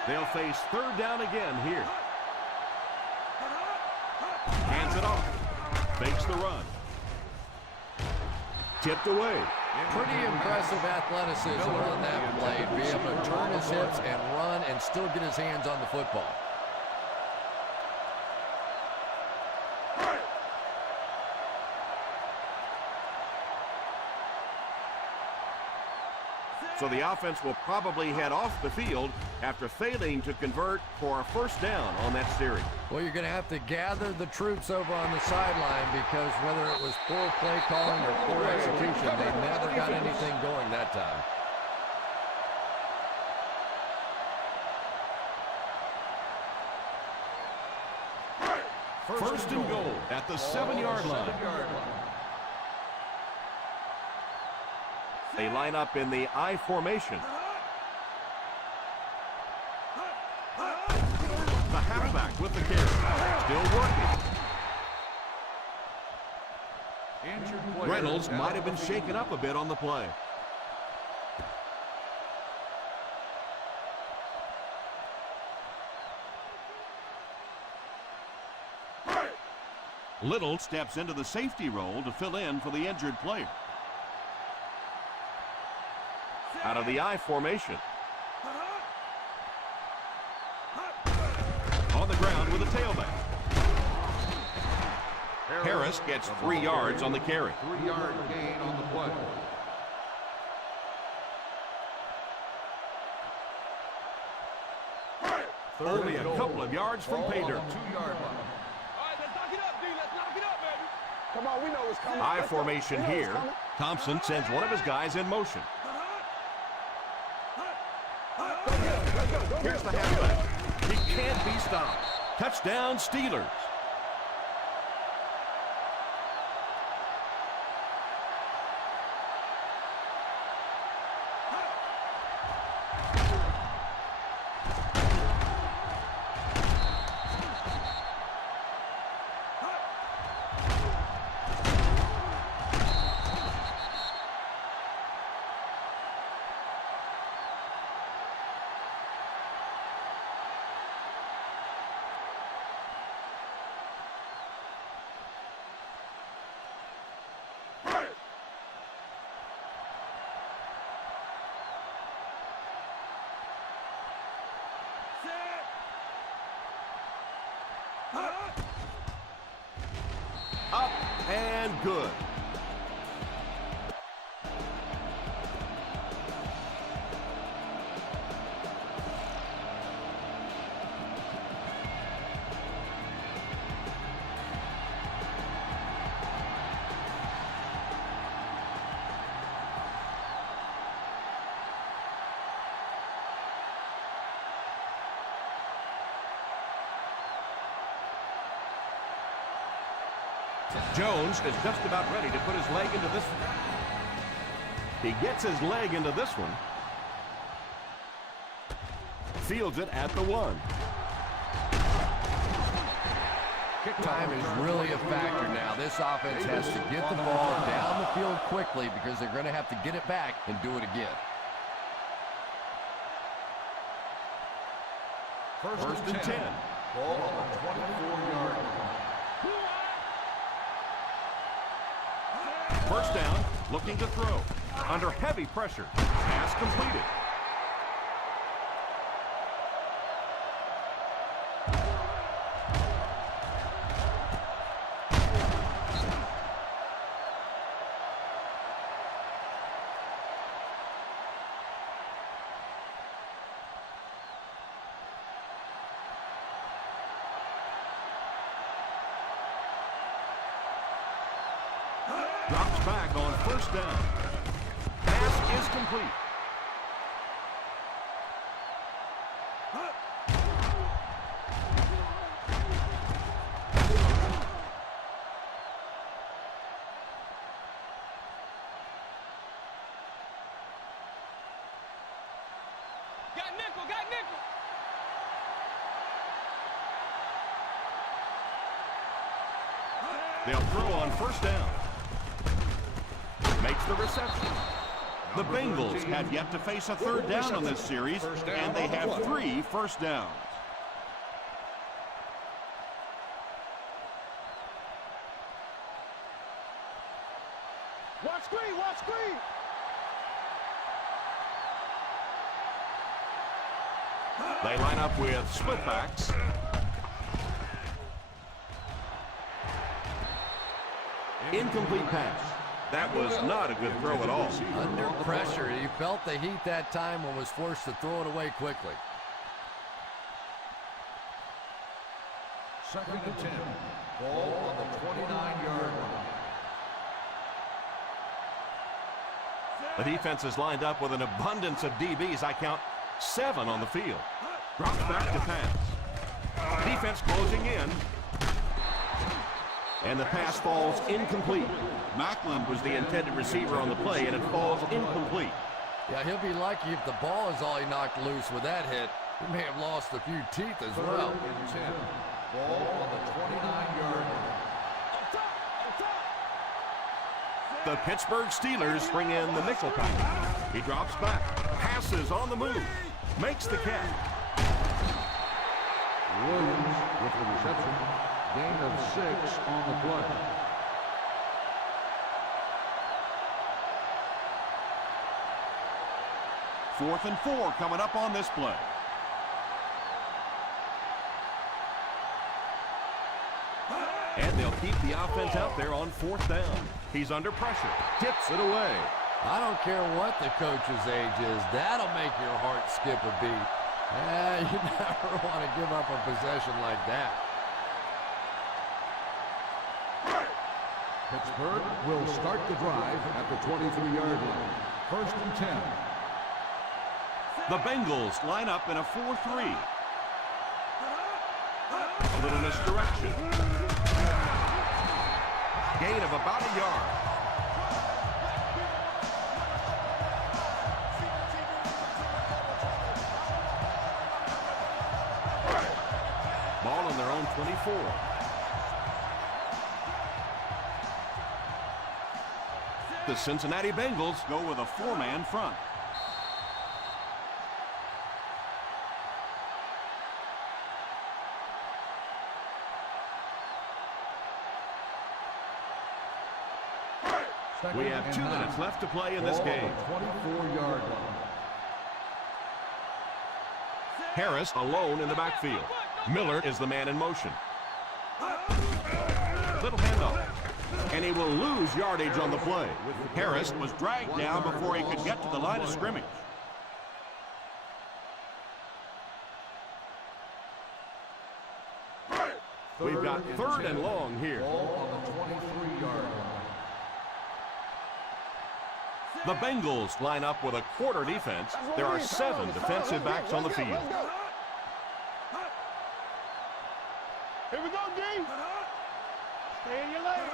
They'll face third down again here. Hands it off. Fakes the run. Tipped away. Pretty impressive athleticism on that play. Be able to turn his hips and run and and still get his hands on the football. So the offense will probably head off the field after failing to convert for a first down on that series. Well, you're going to have to gather the troops over on the sideline because whether it was poor play calling or poor execution, they never got anything going that time. First and goal at the 7-yard line. They line up in the I formation. The halfback with the carry. Still working. Reynolds might have been shaken up a bit on the play. Little steps into the safety role to fill in for the injured player. Out of the I formation. On the ground with a tailback. Harris gets 3 yards on the carry. 3-yard gain on the play. Only a couple of yards from pay dirt. 2-yard line. Come on, we know it's coming. I formation here. Thompson sends one of his guys in motion. Here's the halfback. He can't be stopped. Touchdown, Steelers. Up and good. Jones is just about ready to put his leg into this one. He gets his leg into this one. Fields it at the 1. Kick time is really a factor now. This offense has to get the ball down the field quickly because they're going to have to get it back and do it again. First and 10. Ball on the 24-yard line. First down, looking to throw. Under heavy pressure. Pass completed. Drops back on first down. Pass is complete. Got nickel, got nickel. They'll throw on first down. Makes the reception. The Bengals have yet to face a third down on this series, and they have 3 first downs. Watch screen, watch screen. They line up with split backs. Incomplete pass. That was not a good throw at all. Under pressure. He felt the heat that time and was forced to throw it away quickly. 2nd and 10. Ball on the 29-yard line. The defense is lined up with an abundance of DBs. I count 7 on the field. Drops back to pass. Defense closing in. And the pass falls incomplete. Macklin was the intended receiver on the play, and it falls incomplete. Yeah, he'll be lucky if the ball is all he knocked loose with that hit. He may have lost a few teeth as well. 3rd and 10. Ball on the 29-yard line. The Pittsburgh Steelers bring in the nickel pack. He drops back, passes on the move, makes the catch. Williams with the reception. Gain of 6 on the play. Fourth and 4 coming up on this play. And they'll keep the offense out there on 4th down. He's under pressure, tips it away. I don't care what the coach's age is. That'll make your heart skip a beat. You never want to give up a possession like that. Pittsburgh will start the drive at the 23-yard line. 1st and 10. The Bengals line up in a 4-3. A little misdirection. Gain of about a yard. Ball on their own 24. The Cincinnati Bengals Go with a 4-man front. We have 2 minutes left to play in this game. 24-yard line. Harris alone in the backfield. Miller is the man in motion. Little handoff. And he will lose yardage on the play. Harris was dragged down before he could get to the line of scrimmage. We've got 3rd and long here. Ball on the 23-yard line. The Bengals line up with a quarter defense. There are 7 defensive backs on the field. Here we go, D. Stay in your lane.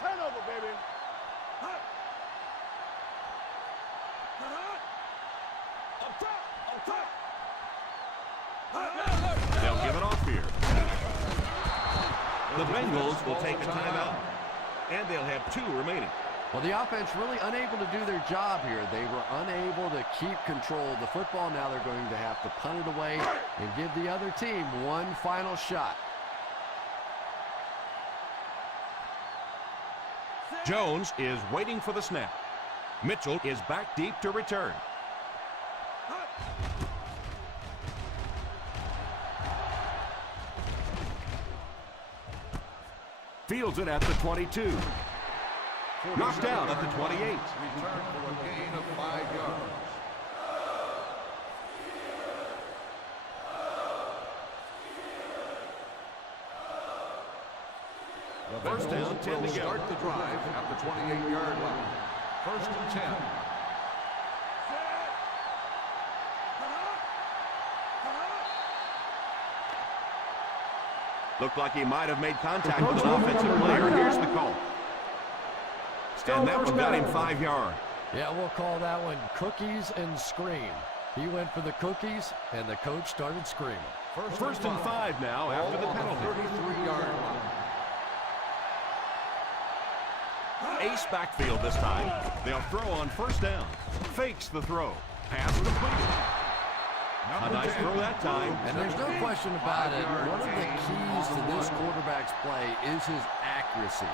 Turn over, baby. Up top. They'll give it off here. The Bengals will take a timeout, and they'll have 2 remaining. Well, the offense really unable to do their job here. They were unable to keep control of the football. Now they're going to have to punt it away and give the other team one final shot. Jones is waiting for the snap. Mitchell is back deep to return. Fields it at the 22. Knocked out at the 28. Return for a gain of 5 yards. The First down, 10 to go. Start the drive at the 28-yard line. 1st and 10. Looked like he might have made contact with an offensive player. Here's the call. And that one got him 5 yards. Yeah, we'll call that one cookies and scream. He went for the cookies, and the coach started screaming. First and 5 now after the penalty. 33-yard line. Ace backfield this time. They'll throw on 1st down. Fakes the throw. Pass completed. A nice throw that time. And there's no question about it. One of the keys to this quarterback's play is his accuracy.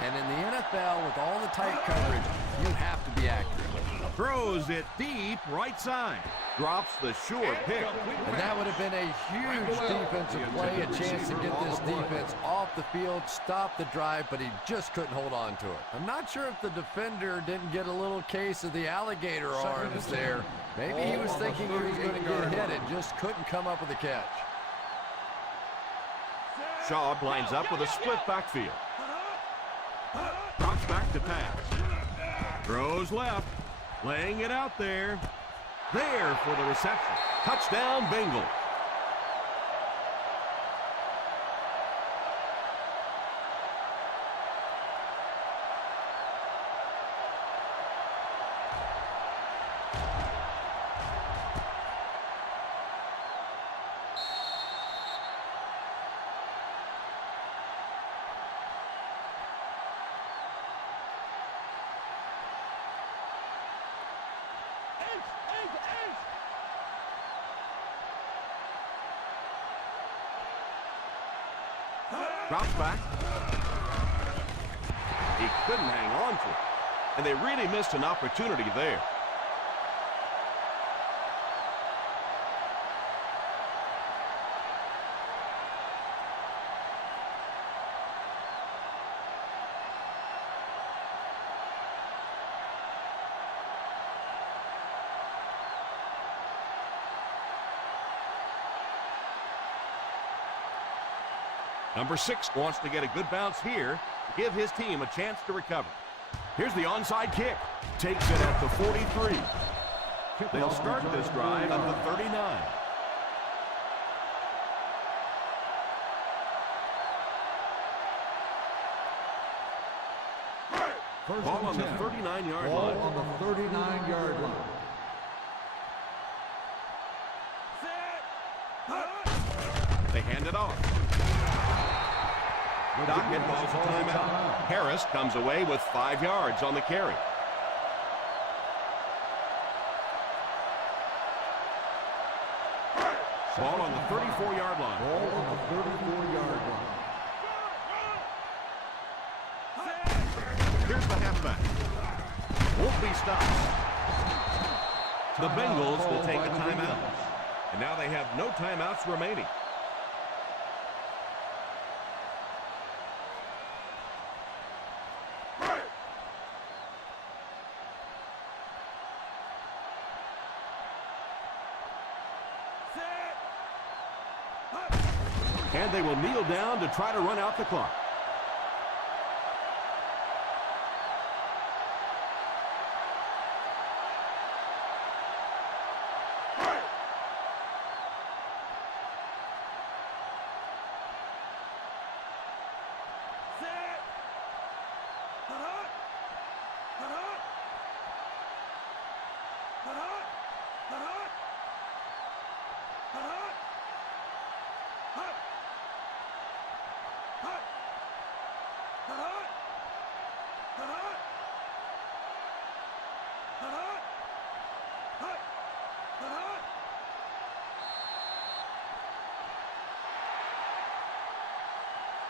And in the NFL, with all the tight coverage, you have to be accurate. Throws it deep right side. Drops the sure pick. And that would have been a huge defensive play, a chance to get this defense off the field, stop the drive, but he just couldn't hold on to it. I'm not sure if the defender didn't get a little case of the alligator arms there. Maybe he was thinking he was going to get hit and just couldn't come up with a catch. Shaw lines up with a split backfield. Drops back to pass. Throws left. Laying it out there. There for the reception. Touchdown, Bengals. Drops back. He couldn't hang on to it. And they really missed an opportunity there. Number 6 wants to get a good bounce here to give his team a chance to recover. Here's the onside kick. Takes it at the 43. They'll start this drive at the 39. Ball on the 39-yard line. Ball on the 39-yard line. They hand it off. Dockett calls a timeout. Harris comes away with 5 yards on the carry. Ball on the 34-yard line. Ball on the 34-yard line. Here's the halfback. Won't be stopped. The Bengals will take a timeout. And now they have no timeouts remaining. And they will kneel down to try to run out the clock.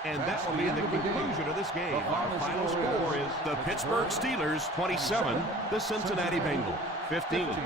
And that will be the conclusion of this game. Our final score is the Pittsburgh Steelers 27, the Cincinnati Bengals 15.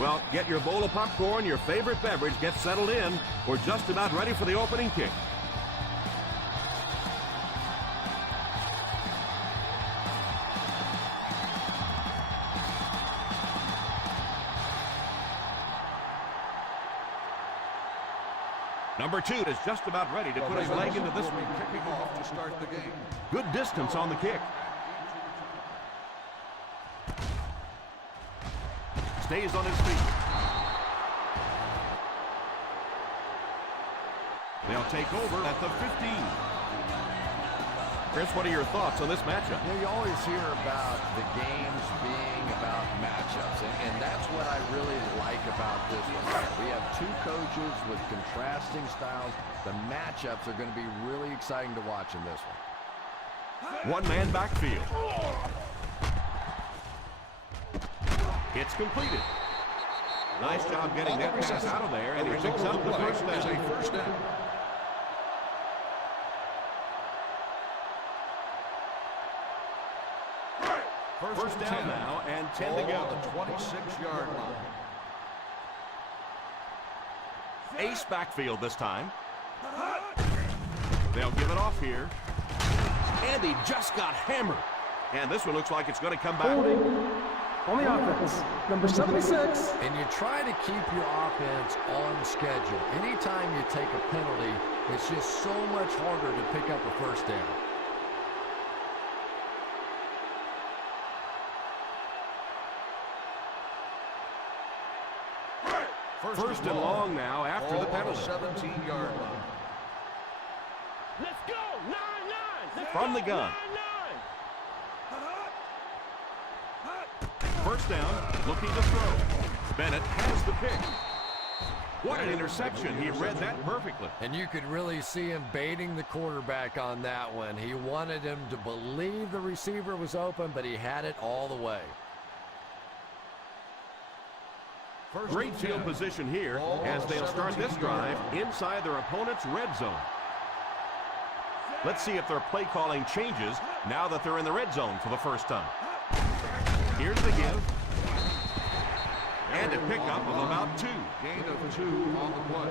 Well, get your bowl of popcorn, your favorite beverage, get settled in. We're just about ready for the opening kick. Number 2 is just about ready to put his leg into this one. Kicking off to start the game. Good distance on the kick. Stays on his feet. They'll take over at the 15. Chris, what are your thoughts on this matchup? You always hear about the games being about matchups, and that's what I really like about this one. We have two coaches with contrasting styles. The matchups are going to be really exciting to watch in this one. One-man backfield. It's completed. Nice job getting that pass out of there, and he picks up the first down. First down now, and 10 to go. The 26-yard line. Ace backfield this time. They'll give it off here. And he just got hammered. And this one looks like it's going to come back. Holding on the offense, number 76. And you try to keep your offense on schedule. Anytime you take a penalty, it's just so much harder to pick up a first down. First and long now after the penalty. 17-yard line. Let's go! 9-9! From the gun. 9-9! First down, looking to throw. Bennett has the pick. What an interception. He read that perfectly. And you could really see him baiting the quarterback on that one. He wanted him to believe the receiver was open, but he had it all the way. Great field position here as they'll start this drive inside their opponent's red zone. Let's see if their play calling changes now that they're in the red zone for the first time. Here's the give. And a pickup of about 2. Gain of 2 on the play.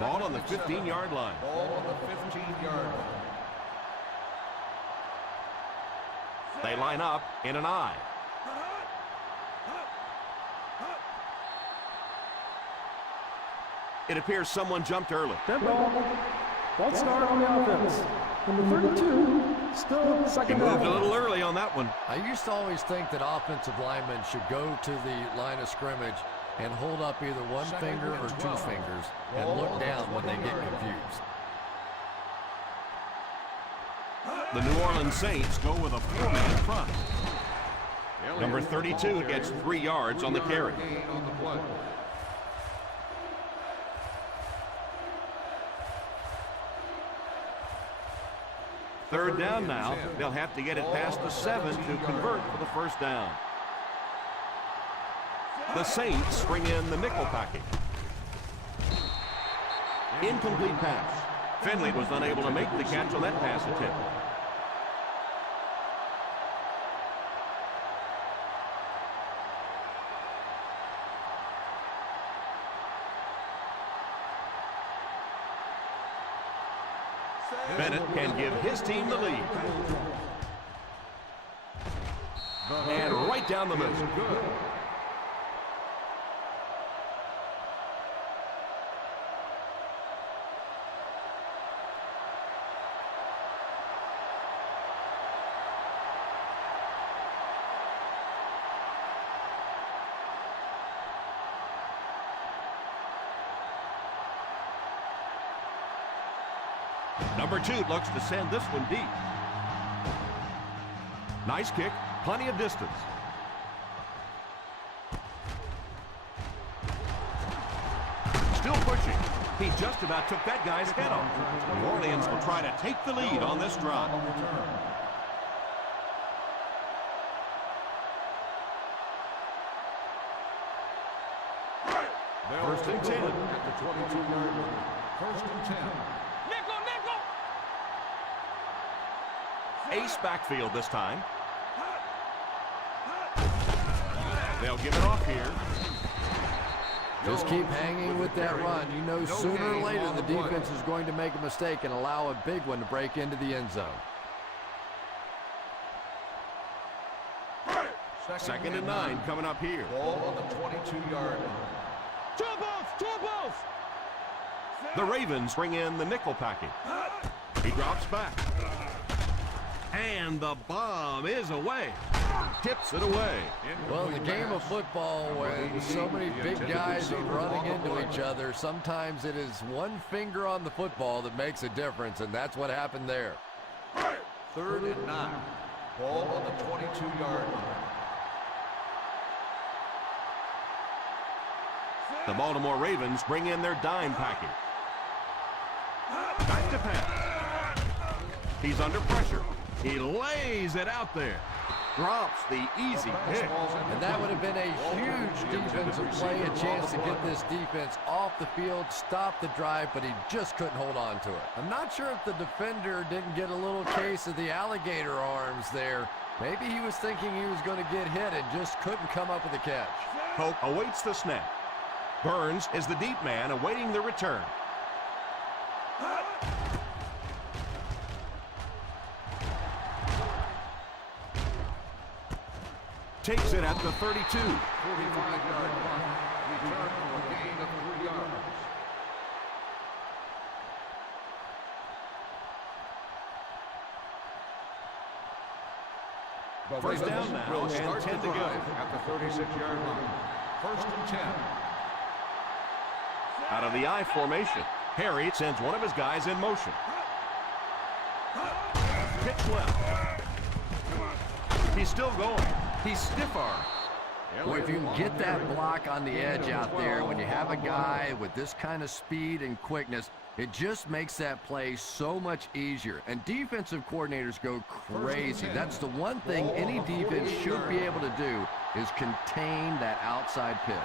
Ball on the 15-yard line. Ball on the 15-yard line. They line up in an I. It appears someone jumped early. Dead ball. False start on the offense. Number 32, still He second moved a down. little early on that one. I used to always think that offensive linemen should go to the line of scrimmage and hold up either one finger or 2 fingers and look down when they get confused. The New Orleans Saints go with a 4-man front. Number 32 gets 3 yards on the carry. Gain on the play. Third down now. They'll have to get it past the 7 to convert for the first down. The Saints bring in the nickel package. Incomplete pass. Finley was unable to make the catch on that pass attempt. Bennett can give his team the lead. And right down the middle. Good. Number 2 looks to send this one deep. Nice kick, plenty of distance. Still pushing. He just about took that guy's head off. New Orleans will try to take the lead on this drive. First and 10. At the 22-yard line. First and 10. Nickel, nickel! Ace backfield this time. They'll give it off here. Just keep hanging with that run. You know sooner or later the defense is going to make a mistake and allow a big one to break into the end zone. 2nd and 9 coming up here. Ball on the 22-yard line. Two balls. The Ravens bring in the nickel package. He drops back. And the bomb is away. Tips it away. Well, in the game of football, when so many big guys are running into each other, sometimes it is one finger on the football that makes a difference, and that's what happened there. 3rd and 9. Ball on the 22-yard line. The Baltimore Ravens bring in their dime package. Back to pass. He's under pressure. He lays it out there. Drops the easy pick. And that would have been a huge defensive play, a chance to get this defense off the field, stop the drive, but he just couldn't hold on to it. I'm not sure if the defender didn't get a little case of the alligator arms there. Maybe he was thinking he was going to get hit and just couldn't come up with a catch. Hope awaits the snap. Burns is the deep man awaiting the return. Takes it at the 32. 45-yard line. Return for a gain of 3 yards. First down now and 10 to go. At the 36-yard line. 1st and 10. Out of the I formation. Harry sends one of his guys in motion. Pitch left. He's still going. He's stiff-armed. Boy, if you can get that block on the edge out there, when you have a guy with this kind of speed and quickness, it just makes that play so much easier. And defensive coordinators go crazy. That's the one thing any defense should be able to do is contain that outside pitch.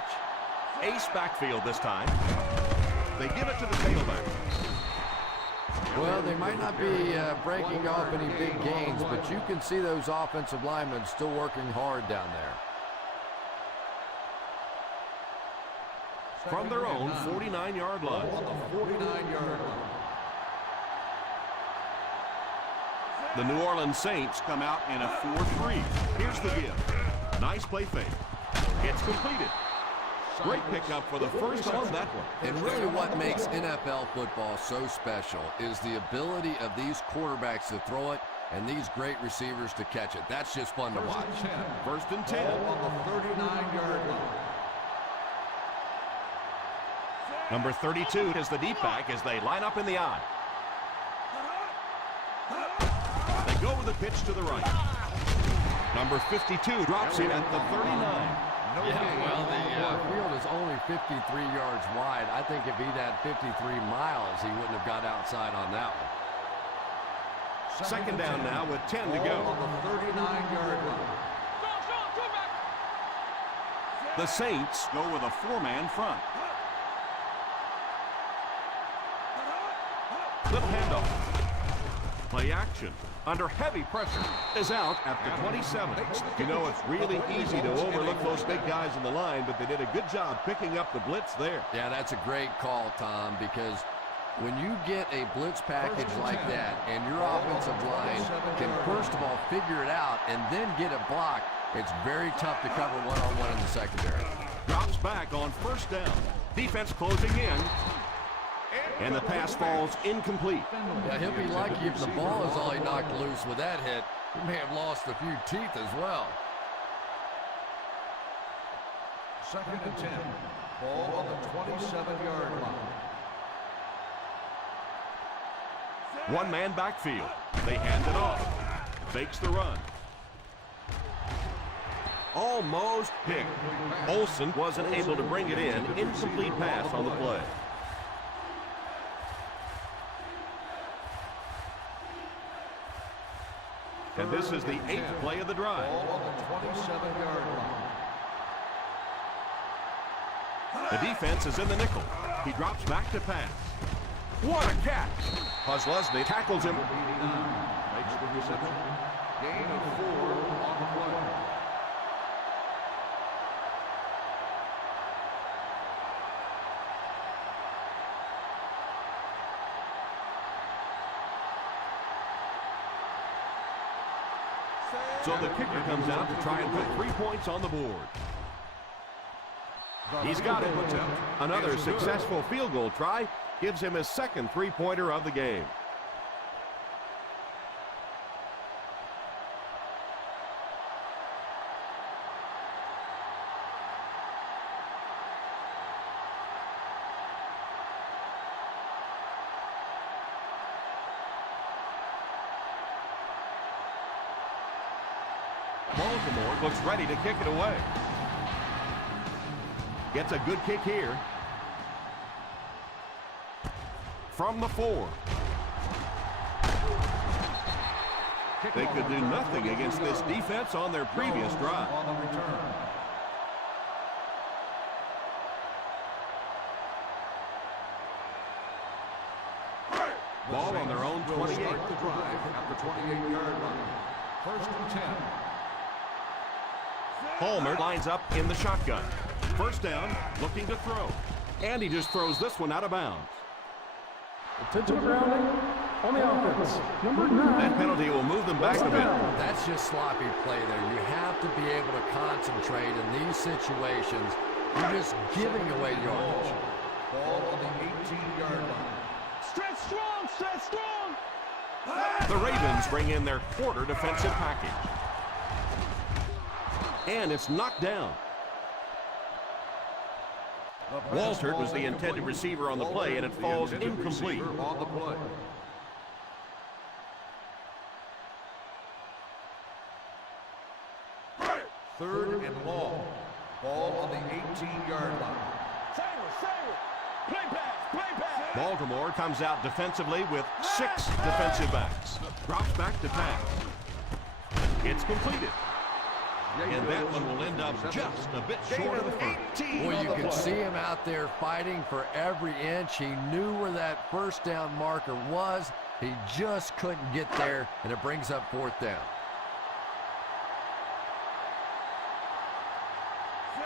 Ace backfield this time. They give it to the tailback. Well, they might not be breaking off any big gains, but you can see those offensive linemen still working hard down there. From their own 49-yard line. On the 49-yard line. The New Orleans Saints come out in a 4-3. Here's the give. Nice play fake. It's completed. Great pickup for the first on that one. And really what makes NFL football so special is the ability of these quarterbacks to throw it and these great receivers to catch it. That's just fun to watch. 1st and 10. On the 39-yard line. Number 32 is the deep back as they line up in the I. They go with the pitch to the right. Number 52 drops it at the 39. Yeah, well, the field is only 53 yards wide. I think if he'd had 53 miles, he wouldn't have got outside on that one. 2nd down now with 10 to go. On the 39-yard line. The Saints go with a 4-man front. Little handoff. Play action. Under heavy pressure. Is out at the 27. You know, it's really easy to overlook those big guys in the line, but they did a good job picking up the blitz there. Yeah, that's a great call, Tom, because when you get a blitz package like that and your offensive line can first of all figure it out and then get it blocked, it's very tough to cover one-on-one in the secondary. Drops back on 1st down. Defense closing in. And the pass falls incomplete. Yeah, he'll be lucky if the ball is all he knocked loose with that hit. He may have lost a few teeth as well. 2nd and 10. Ball on the 27-yard line. One-man backfield. They hand it off. Fakes the run. Almost picked. Olsen wasn't able to bring it in. Incomplete pass on the play. And this is the 8th play of the drive. Ball on the 27-yard line. The defense is in the nickel. He drops back to pass. What a catch! Posluszny tackles him. Makes the reception. Gain of 4 on the play. So the kicker comes out to try and put 3 points on the board. He's got it. Another successful field goal try gives him his second three-pointer of the game. Baltimore looks ready to kick it away. Gets a good kick here. From the 4. They could do nothing against this defense on their previous drive. On the return. Ball on their own 28. Start the drive at the 28-yard line. First and 10. Palmer lines up in the shotgun. First down, looking to throw. And he just throws this one out of bounds. Intentional grounding on the offense. Number 9. That penalty will move them back a bit. That's just sloppy play there. You have to be able to concentrate in these situations. You're just giving away yardage. Ball on the 18-yard line. Stretch strong, stretch strong. The Ravens bring in their quarter defensive package. And it's knocked down. Waltert was the intended receiver on the play, and it falls incomplete. On the play. Third and long. Ball on the 18-yard line. Play pass. Baltimore comes out defensively with 6 defensive backs. Drops back to pass. It's completed. And that one will end up just a bit short of the first. Well, you can see him out there fighting for every inch. He knew where that first down marker was. He just couldn't get there, and it brings up 4th down.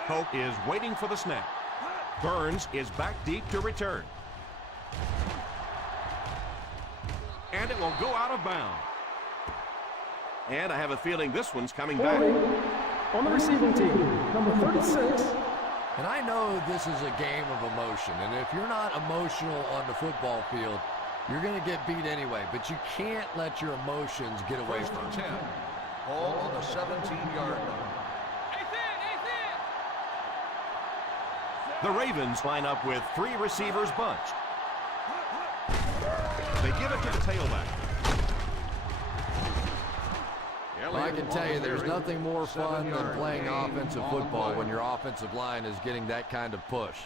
Hope is waiting for the snap. Burns is back deep to return. And it will go out of bounds. And I have a feeling this one's coming back. On the receiving team, number 36. And I know this is a game of emotion, and if you're not emotional on the football field, you're going to get beat anyway, but you can't let your emotions get away First from and you. 10. Ball on the 17-yard line. The Ravens line up with 3 receivers bunched. They give it to the tailback. Well, I can tell you there's nothing more fun than playing offensive football when your offensive line is getting that kind of push.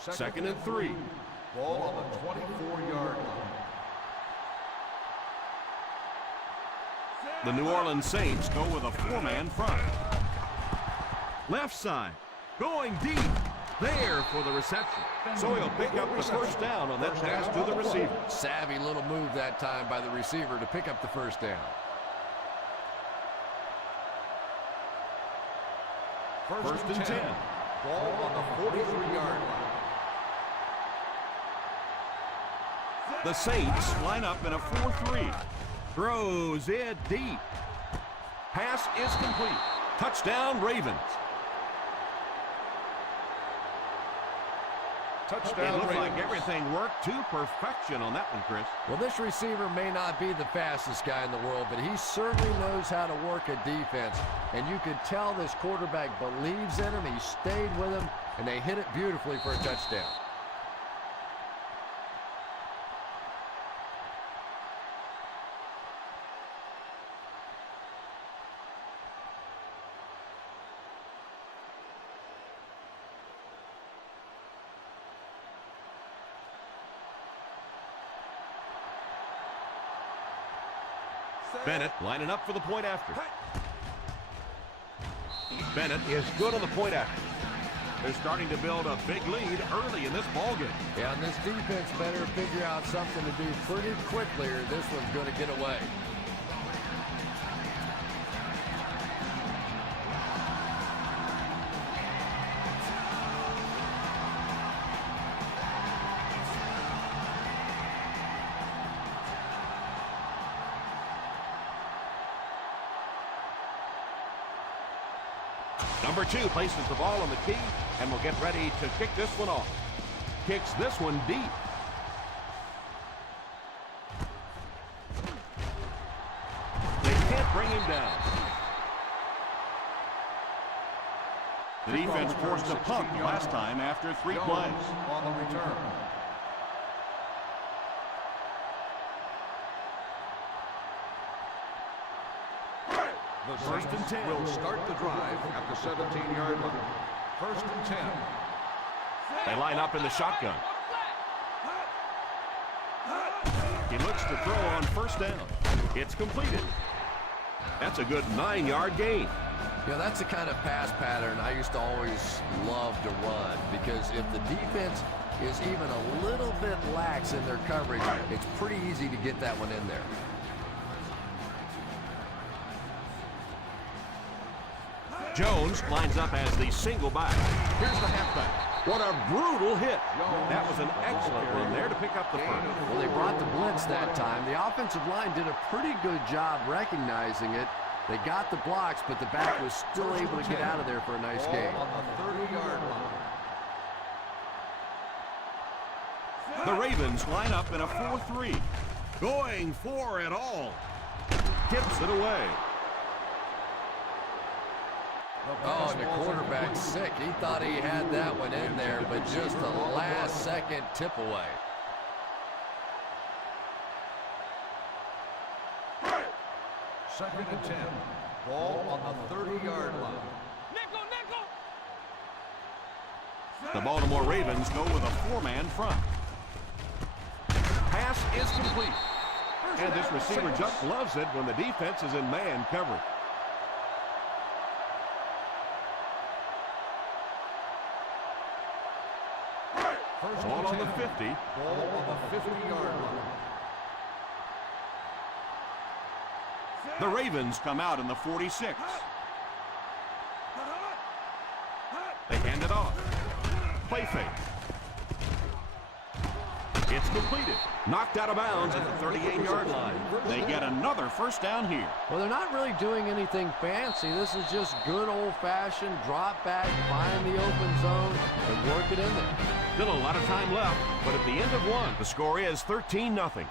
Second and 3. Ball on the 24-yard line. The New Orleans Saints go with a 4-man front. Left side, going deep, there for the reception. So he'll pick up the first down on that pass to the receiver. Savvy little move that time by the receiver to pick up the first down. First and 10. Ball on the 43-yard line. The Saints line up in a 4-3. Throws it deep. Pass is complete. Touchdown, Ravens. It looked like everything worked to perfection on that one, Chris. Well, this receiver may not be the fastest guy in the world, but he certainly knows how to work a defense. And you could tell this quarterback believes in him. He stayed with him, and they hit it beautifully for a touchdown. Bennett lining up for the point after. Bennett is good on the point after. They're starting to build a big lead early in this ballgame. Yeah, and this defense better figure out something to do pretty quickly or this one's going to get away. Number 2 places the ball on the tee and will get ready to kick this one off. Kicks this one deep. They can't bring him down. The defense forced a punt last time after 3 plays. On the return. The First and 10. will start the drive at the 17-yard line. First and 10. They line up in the shotgun. He looks to throw on first down. It's completed. That's a good 9-yard gain. You know, that's the kind of pass pattern I used to always love to run because if the defense is even a little bit lax in their coverage, it's pretty easy to get that one in there. Jones lines up as the single back. Here's the halfback. What a brutal hit. That was an excellent run there to pick up the first. Well, they brought the blitz that time. The offensive line did a pretty good job recognizing it. They got the blocks, but the back was still able to get out of there for a nice gain. On the 30-yard line. The Ravens line up in a 4-3. Going for it all. Tips it away. Oh, and the quarterback's sick. He thought he had that one in there, but just a last-second tip away. Second and 10. Ball on the 30-yard line. The Baltimore Ravens go with a 4-man front. Pass is complete. And this receiver just loves it when the defense is in man coverage. Ball on the 50. Ball on the 50-yard line. The Ravens come out in the 46. They hand it off. Play fake. It's completed. Knocked out of bounds at the 38-yard line. They get another first down here. Well, they're not really doing anything fancy. This is just good old-fashioned drop back, find the open zone, and work it in there. Still a lot of time left, but at the end of one, the score is 13-0.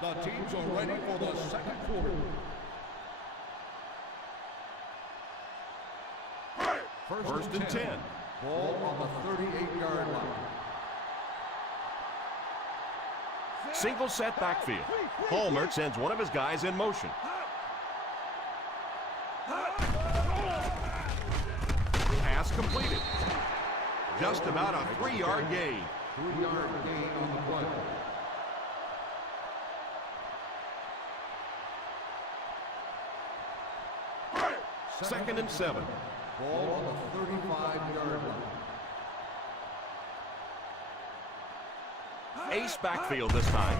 The teams are ready for the second quarter. First and 10. Ball on the 38-yard line. Single set backfield. Palmer sends one of his guys in motion. Pass completed. Just about a 3-yard gain. 3-yard gain on the play. Second and 7. Ball on the 35-yard line. Ace backfield this time.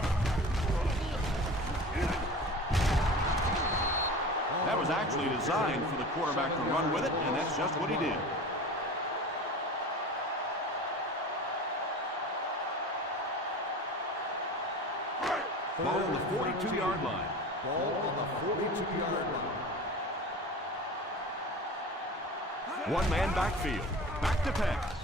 That was actually designed for the quarterback to run with it, and that's just what he did. Ball on the 42-yard line. Ball on the 42-yard line. One-man backfield. Back to pass.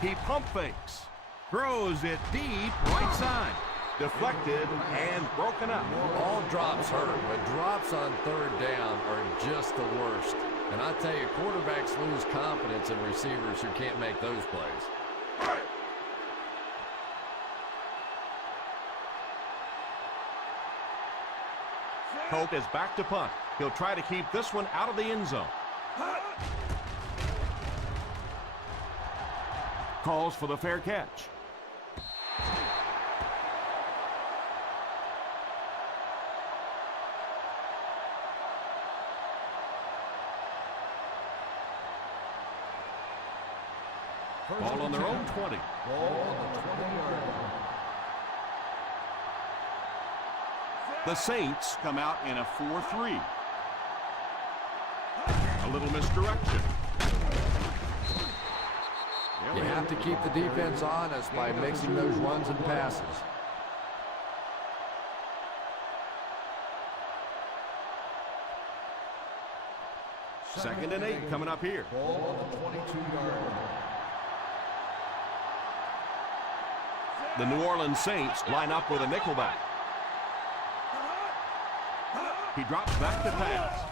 He pump fakes. Throws it deep right side. Deflected and broken up. All drops hurt, but drops on third down are just the worst. And I tell you, quarterbacks lose confidence in receivers who can't make those plays. Colt is back to punt. He'll try to keep this one out of the end zone. Calls for the fair catch. Ball on their own 20. Ball on the 20-yard line. The Saints come out in a 4-3. A little misdirection. You have to keep the defense honest by mixing those runs and passes. Second and 8 coming up here. Ball on the 22-yard line. The New Orleans Saints line up with a nickelback. He drops back to pass.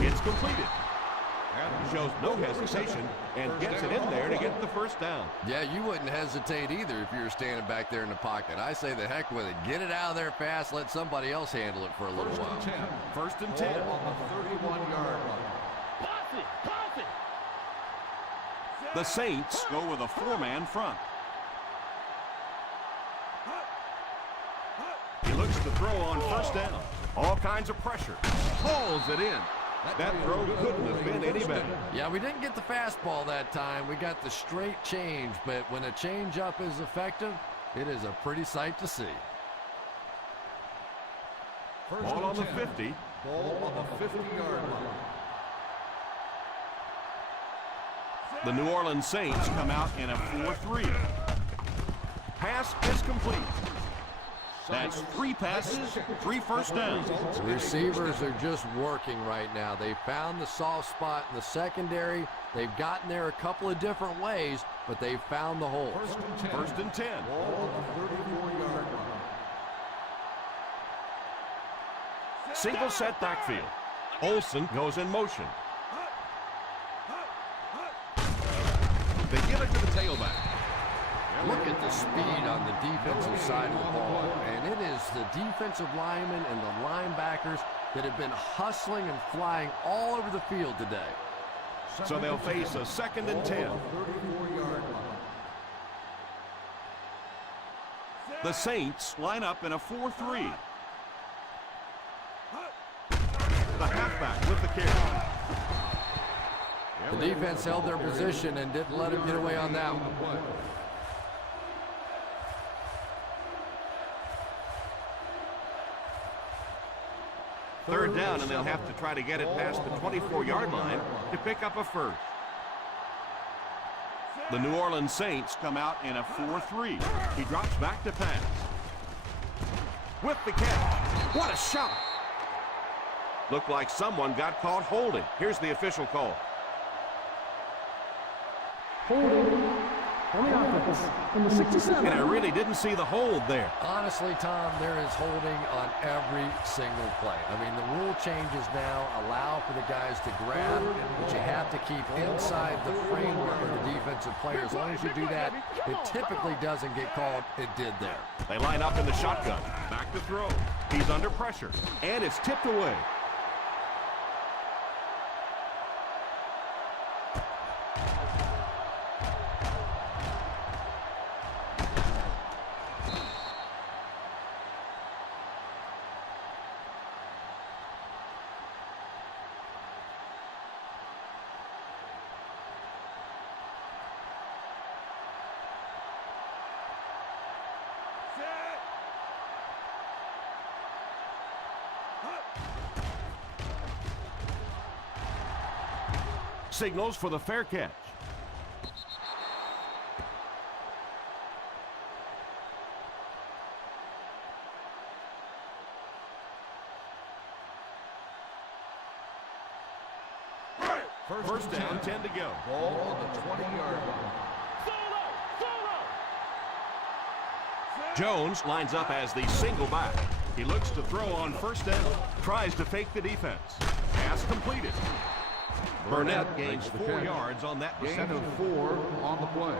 It's completed. And shows no hesitation and gets it in there to get the first down. Yeah, you wouldn't hesitate either if you were standing back there in the pocket. I say the heck with it. Get it out of there fast. Let somebody else handle it for a little while. First and 10. Ball on the 31-yard line. The Saints go with a four-man front. He looks to throw on first down. All kinds of pressure. Hauls it in. That throw couldn't have been any better. Yeah, we didn't get the fastball that time. We got the straight change, but when a change-up is effective, it is a pretty sight to see. Ball on the 50. Ball on the 50-yard line. The New Orleans Saints come out in a 4-3. Pass is complete. That's 3 passes, 3 first downs. The receivers are just working right now. They found the soft spot in the secondary. They've gotten there a couple of different ways, but they've found the hole. First and 10. Ball on the 34-yard line. Single set backfield. Olsen goes in motion. They give it to the tailback. Look at the speed on the defensive side of the ball. And it is the defensive linemen and the linebackers that have been hustling and flying all over the field today. So they'll face a second and 10. 34-yard line. The Saints line up in a 4-3. The halfback with the carry. The defense held their position and didn't let him get away on that one. Third down, and they'll have to try to get it past the 24-yard line to pick up a first. The New Orleans Saints come out in a 4-3. He drops back to pass. With the catch. What a shot! Looked like someone got caught holding. Here's the official call. Holding on the offense. Number 67. And I really didn't see the hold there. Honestly, Tom, there is holding on every single play. I mean, the rule changes now allow for the guys to grab, but you have to keep inside the framework of the defensive player. As long as you do that, it typically doesn't get called. It did there. They line up in the shotgun. Back to throw. He's under pressure. And it's tipped away. Signals for the fair catch. First down, 10 to go. Ball on the 20-yard line. Jones lines up as the single back. He looks to throw on first down. Tries to fake the defense. Pass completed. Burnett gains 4 yards on that Gain reception. of 4 on the play.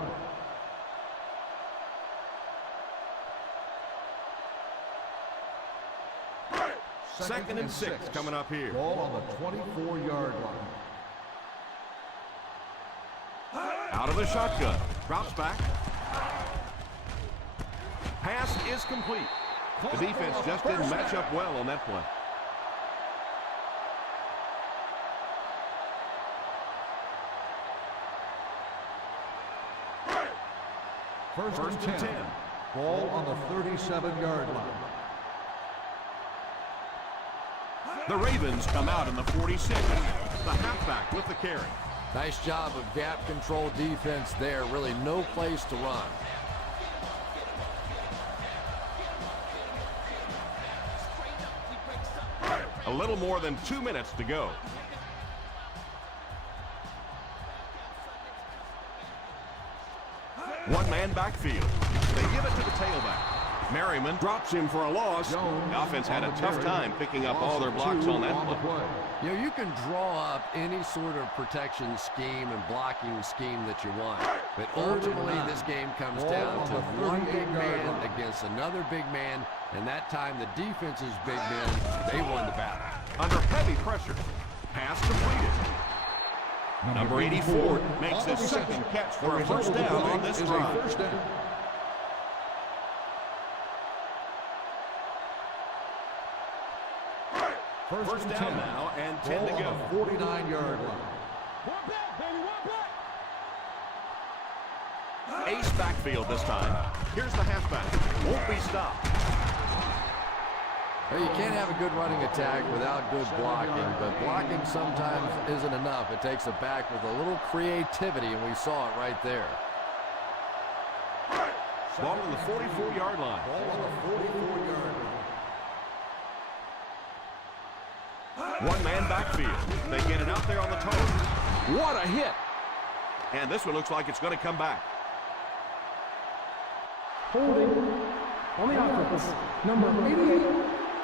Second and 6 coming up here. Ball on the 24-yard line. Out of the shotgun. Drops back. Pass is complete. The defense just didn't match up well on that play. First and 10. Ball on the 37-yard line. The Ravens come out in the 46. The halfback with the carry. Nice job of gap control defense there. Really no place to run. A little more than 2 minutes to go. One-man backfield. They give it to the tailback. Merriman drops him for a loss. The offense had a tough time picking up all their blocks on that play. You know, you can draw up any sort of protection scheme and blocking scheme that you want. But ultimately, this game comes down to one big man against another big man. And that time, the defense's big men, they won the battle. Under heavy pressure. Pass completed. Number 84 makes his second catch for a first down on this drive. First down now and 10 to go. 49-yard line. One back, baby, one back. Ace backfield this time. Here's the halfback. Won't be stopped. Well, you can't have a good running attack without good blocking, but blocking sometimes isn't enough. It takes a back with a little creativity, and we saw it right there. Ball on the 44-yard line. Ball on the 44-yard line. One-man backfield. They get it out there on the toe. What a hit! And this one looks like it's going to come back. Holding on the offense. Number 88.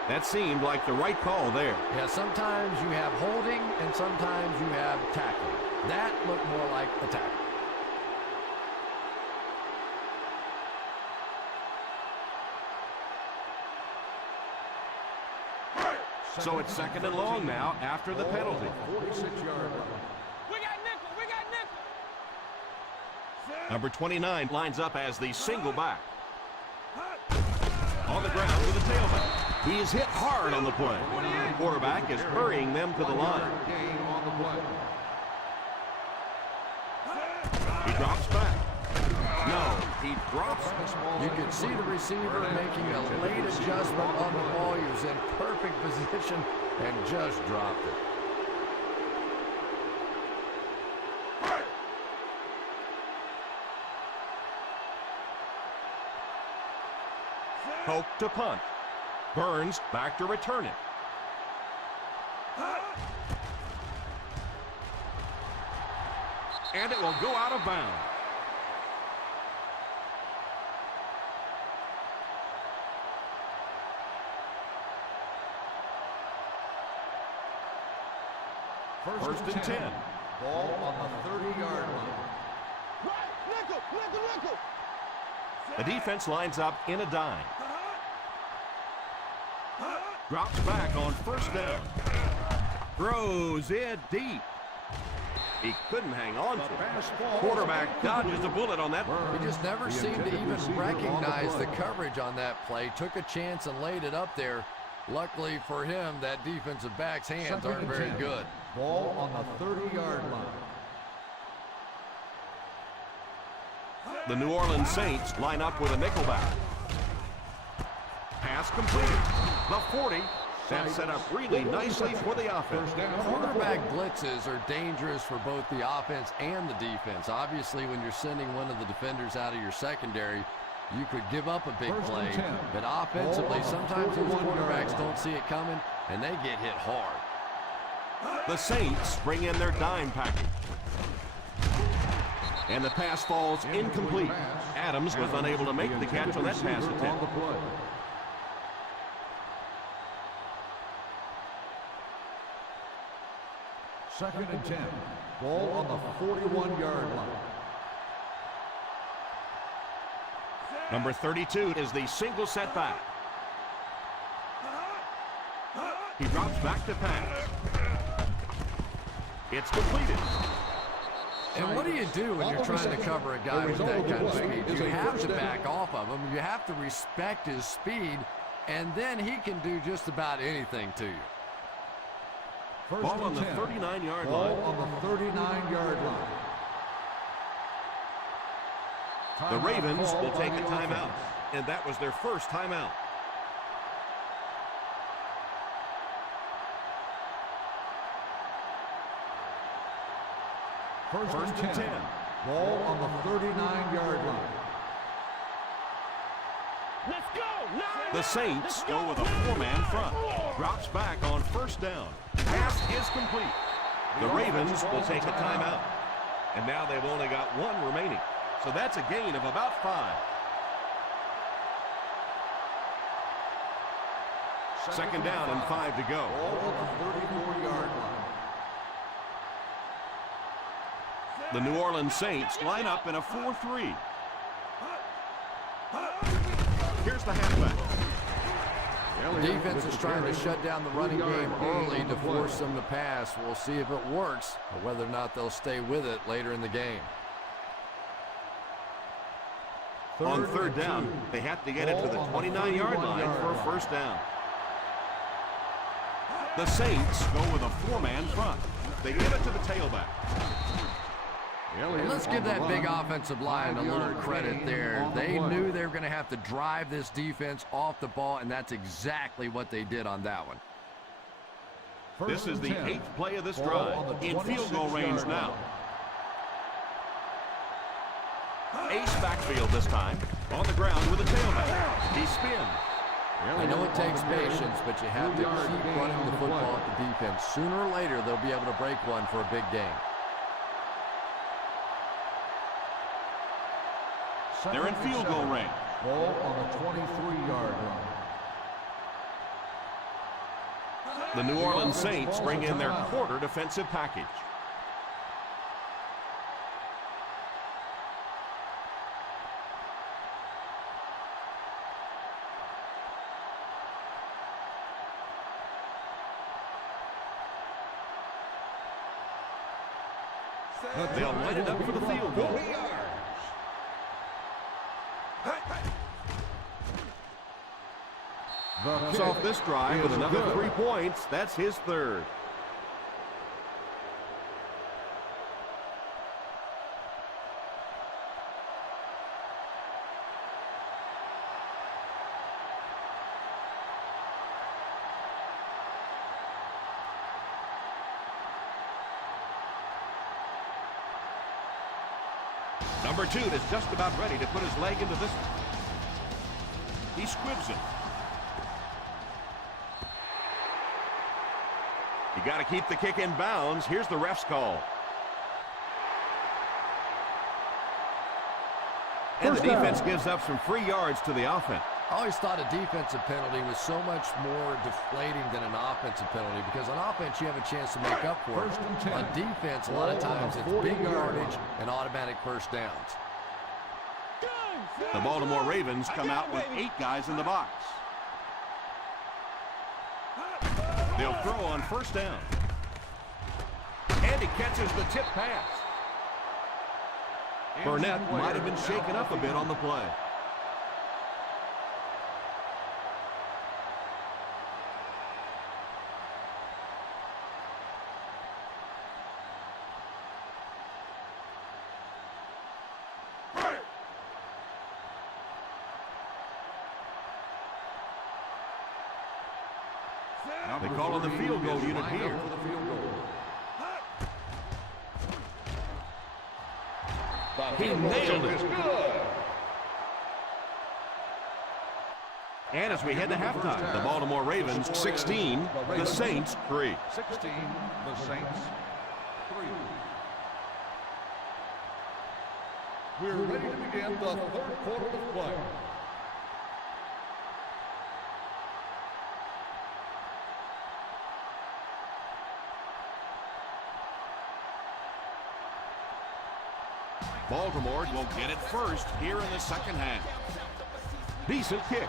That seemed like the right call there. Yeah, sometimes you have holding, and sometimes you have tackling. That looked more like a tackle. So it's second and long now after the penalty. 46-yard line. We got nickel, we got nickel. Number 29 lines up as the single back. On the ground with the tailback. He is hit hard on the play. The quarterback is hurrying them to the line. Gain on the play. He drops back. No, he drops. You could see the receiver making a late adjustment on the ball. He was in perfect position and just dropped it. Hope to punt. Burns back to return it. And it will go out of bounds. First and 10. Ball on the 30-yard line. Right, nickel, nickel, nickel. The defense lines up in a dime. Drops back on first down. Throws it deep. He couldn't hang on to it. Quarterback dodges a bullet on that. He just never seemed to even recognize the coverage on that play. Took a chance and laid it up there. Luckily for him, that defensive back's hands aren't very good. Ball on the 30-yard line. The New Orleans Saints line up with a nickelback. Pass completed. The 40. That set up really nicely for the offense. Quarterback blitzes are dangerous for both the offense and the defense. Obviously, when you're sending one of the defenders out of your secondary, you could give up a big play. But offensively, sometimes those quarterbacks don't see it coming, and they get hit hard. The Saints bring in their dime package. And the pass falls incomplete. Adams was unable to make the catch on that pass attempt. Second and 10. Ball on the 41-yard line. Number 32 is the single setback. He drops back to pass. It's completed. And what do you do when you're trying to cover a guy with that kind of speed? You have to back off of him. You have to respect his speed, and then he can do just about anything to you. Ball on the 39-yard line. Ball on the 39-yard line. The Ravens will take a timeout, and that was their first timeout. First and 10. Ball on the 39-yard line. Let's go! The Saints go with a four-man front. Drops back on first down. Pass is complete. The Ravens will take a timeout. And now they've only got one remaining. So that's a gain of about 5. Second down and 5 to go. Ball on the 34-yard line. The New Orleans Saints line up in a 4-3. Here's the halfback. Defense is trying to shut down the running game early to force them to pass. We'll see if it works or whether or not they'll stay with it later in the game. On third down, they have to get it to the 29-yard line for a first down. The Saints go with a four-man front. They give it to the tailback. And let's give that big offensive line a little credit there. They knew they were going to have to drive this defense off the ball, and that's exactly what they did on that one. This is the 8th play of this drive. In field goal range now. Ace backfield this time. On the ground with a tailback. He spins. I know it takes patience, but you have to keep running the football at the defense. Sooner or later, they'll be able to break one for a big game. They're in field goal range. Ball on the 23-yard line. The New Orleans Saints bring in their quarter defensive package. They'll line it up for the field goal. He's off this drive with another 3 points. That's his third. Number 2 is just about ready to put his leg into this one. He squibs it. You got to keep the kick in bounds. Here's the ref's call. And the defense gives up some free yards to the offense. I always thought a defensive penalty was so much more deflating than an offensive penalty because on offense you have a chance to make up for it. On defense, a lot of times it's big yardage and automatic first downs. The Baltimore Ravens come out with 8 guys in the box. They'll throw on first down. And he catches the tip pass. Burnett might have been shaken up a bit on the play. They call on the field goal unit here. He nailed it. And as we head to halftime, the Baltimore Ravens 16, the Saints 3. 16, the Saints 3. We're ready to begin the third quarter of play. Baltimore will get it first here in the second half. Decent kick.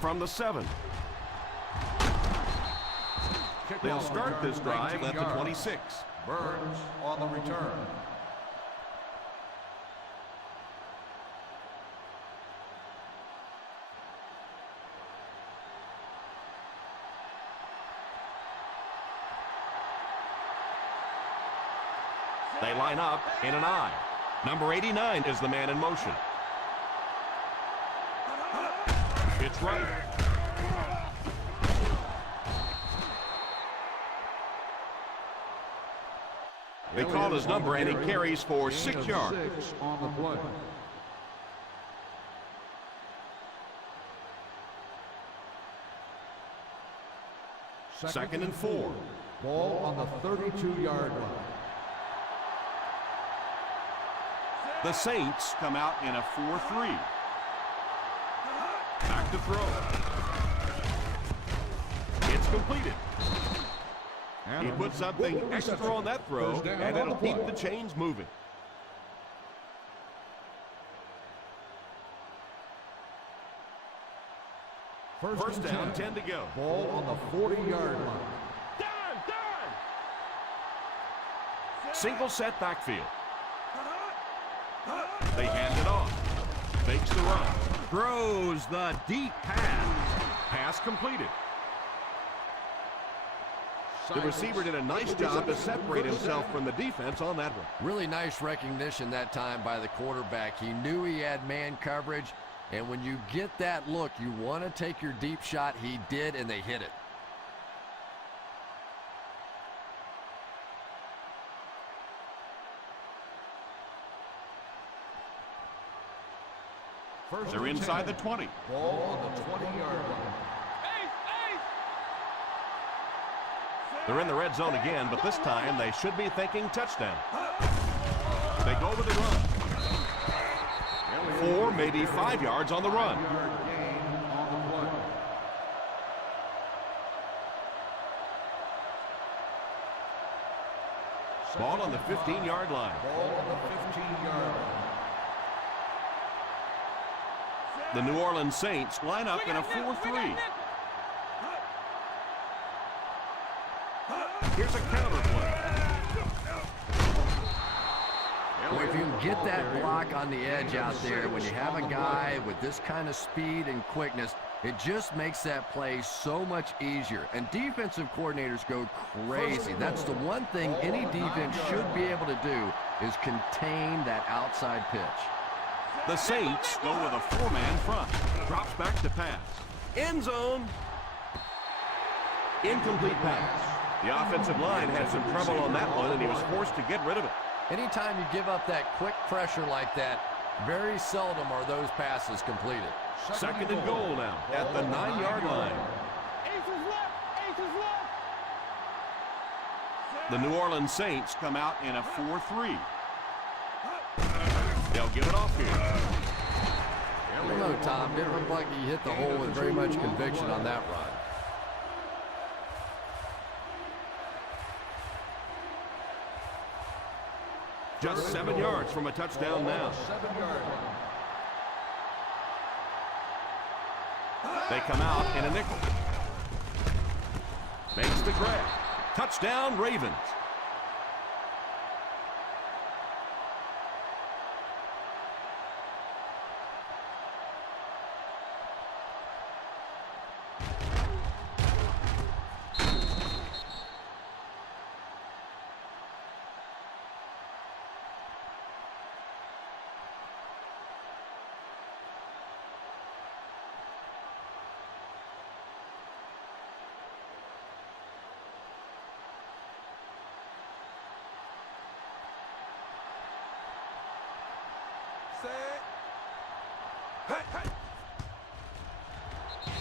From the 7. They'll start this drive at the 26. Burns on the return. They line up in an I. Number 89 is the man in motion. It's right. They call his number, and he carries for 6 yards. 6 on the play. Second and 4. Ball on the 32-yard line. The Saints come out in a 4-3. Back to throw. It's completed. He put something extra on that throw, and it'll keep the chains moving. First down, 10 to go. Ball on the 40-yard line. Single set backfield. They hand it off. Fakes the run. Throws the deep pass. Pass completed. The receiver did a nice job to separate himself from the defense on that one. Really nice recognition that time by the quarterback. He knew he had man coverage, and when you get that look, you want to take your deep shot. He did, and they hit it. They're inside the 20. Ball on the 20-yard line. They're in the red zone again, but this time they should be thinking touchdown. They go with the run. 4, maybe 5 yards on the run. Ball on the 15-yard line. Ball on the 15-yard line. The New Orleans Saints line up in a 4-3. Here's a counter play. Boy, if you can get that block on the edge out there, when you have a guy with this kind of speed and quickness, it just makes that play so much easier. And defensive coordinators go crazy. That's the one thing any defense should be able to do, is contain that outside pitch. The Saints go with a 4-man front. Drops back to pass. End zone. Incomplete pass. The offensive line had some trouble on that one, and he was forced to get rid of it. Anytime you give up that quick pressure like that, very seldom are those passes completed. Second and goal now at the 9-yard line. The New Orleans Saints come out in a 4-3. They'll give it off here. I don't know, Tom. Didn't look like he hit the hole with very much conviction on that run. Just 7 yards from a touchdown now. 7-yard line. They come out in a nickel. Makes the grab. Touchdown, Ravens.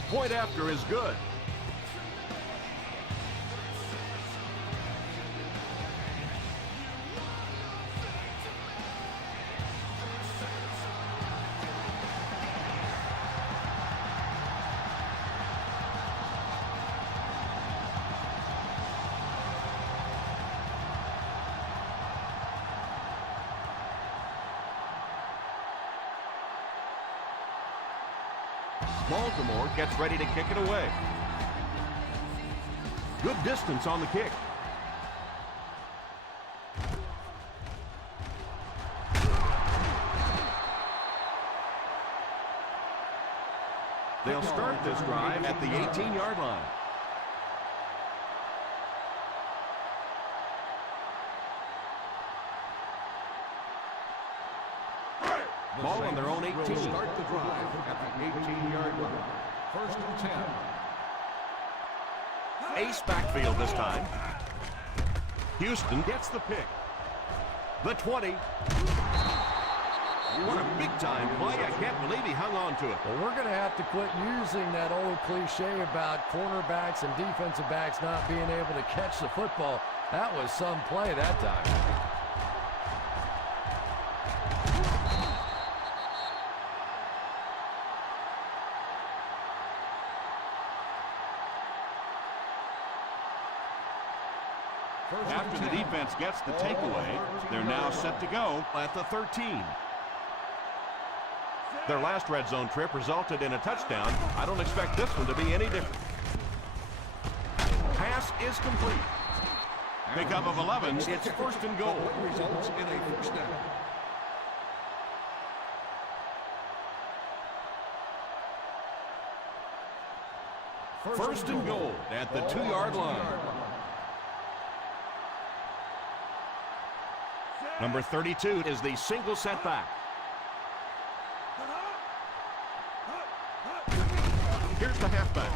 Point after is good. Baltimore gets ready to kick it away. Good distance on the kick. They'll start this drive at the 18-yard line. Ball on their own 18. Start the drive at the 18-yard line. First and 10. Ace backfield this time. Houston gets the pick. The 20. What a big-time play. I can't believe he hung on to it. Well, we're going to have to quit using that old cliche about cornerbacks and defensive backs not being able to catch the football. That was some play that time. After the defense gets the takeaway, they're now set to go at the 13. Their last red zone trip resulted in a touchdown. I don't expect this one to be any different. Pass is complete. Pickup of 11. It's first and goal. Results in a first down. First and goal at the 2-yard line. Number 32 is the single setback. Here's the halfback.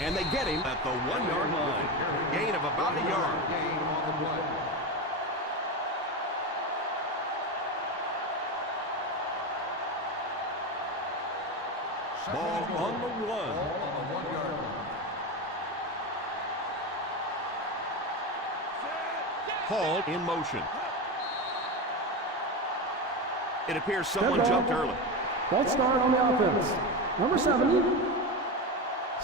And they get him at the 1-yard line. Gain of about a yard. Gain on the play. Ball on the 1. Ball on the 1-yard line. Hall in motion. It appears someone jumped early. False start on the offense. Number 70.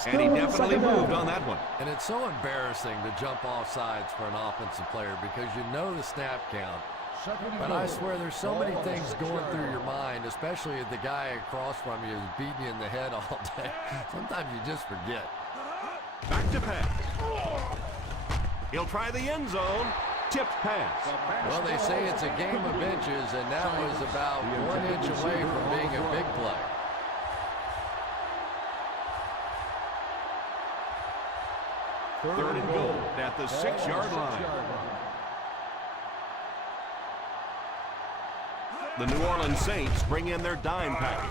And he definitely moved on that one. And it's so embarrassing to jump off sides for an offensive player because you know the snap count. But I swear there's so many things going through your mind, especially if the guy across from you is beating you in the head all day. Sometimes you just forget. Back to pass. He'll try the end zone. Tipped pass. Well, they say it's a game of inches, and that was about 1 inch away from being a big play. Third and goal at the 6-yard line. The New Orleans Saints bring in their dime package.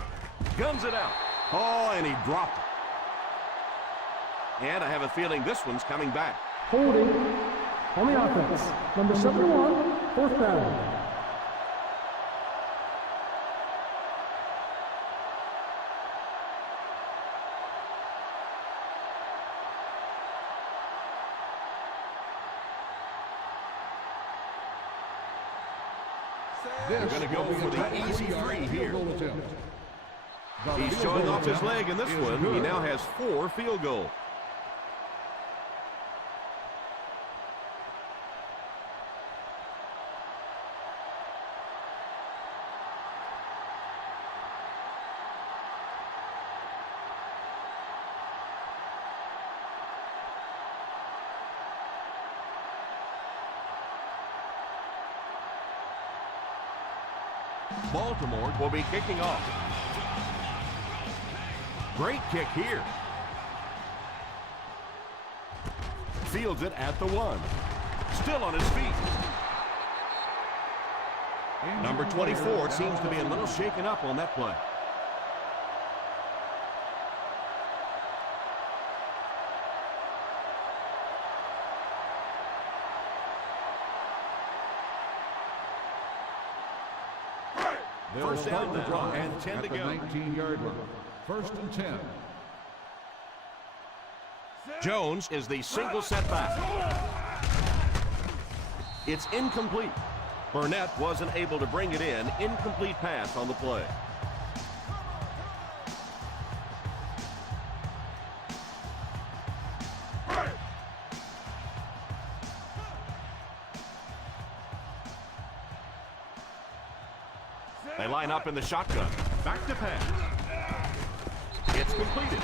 Guns it out. Oh, and he dropped it. And I have a feeling this one's coming back. Holding on the offense. Number 71, fourth down. They're going to go for the easy three here. He's showing off his leg in this one. He now has 4 field goals. Baltimore will be kicking off. Great kick here. Fields it at the 1. Still on his feet. Number 24 seems to be a little shaken up on that play. First down now, and 10 to go. 19-yard line. First and 10. Jones is the single setback. It's incomplete. Burnett wasn't able to bring it in. Incomplete pass on the play. They line up in the shotgun. Back to pass. It's completed.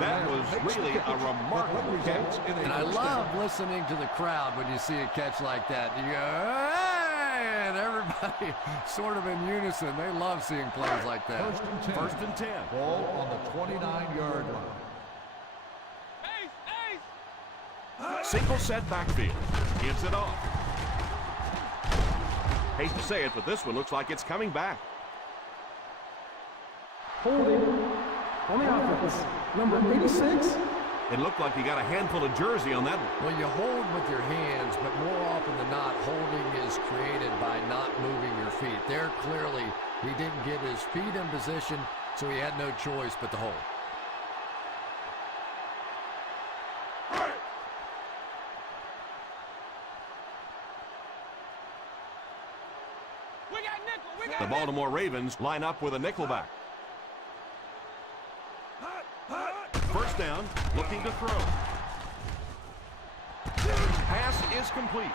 That was really a remarkable catch. And I love listening to the crowd when you see a catch like that. You go, hey! And everybody sort of in unison. They love seeing plays like that. First and 10. Ball on the 29-yard line. Single set backfield. Gives it off. Hate to say it, but this one looks like it's coming back. Holding on the offense. Number 86. It looked like he got a handful of jersey on that one. Well, you hold with your hands, but more often than not, holding is created by not moving your feet. There, clearly, he didn't get his feet in position, so he had no choice but to hold. The Baltimore Ravens line up with a nickelback. First down, looking to throw. Pass is complete.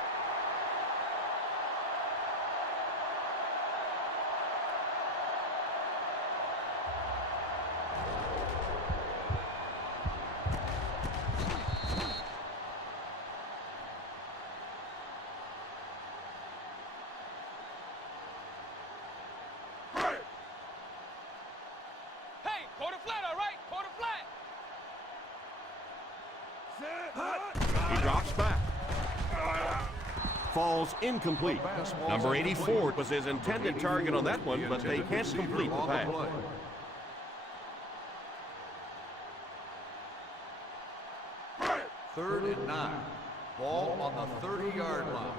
He drops back. Falls incomplete. Number 84 was his intended target on that one, but they can't complete the pass. Third and 9. Ball on the 30-yard line.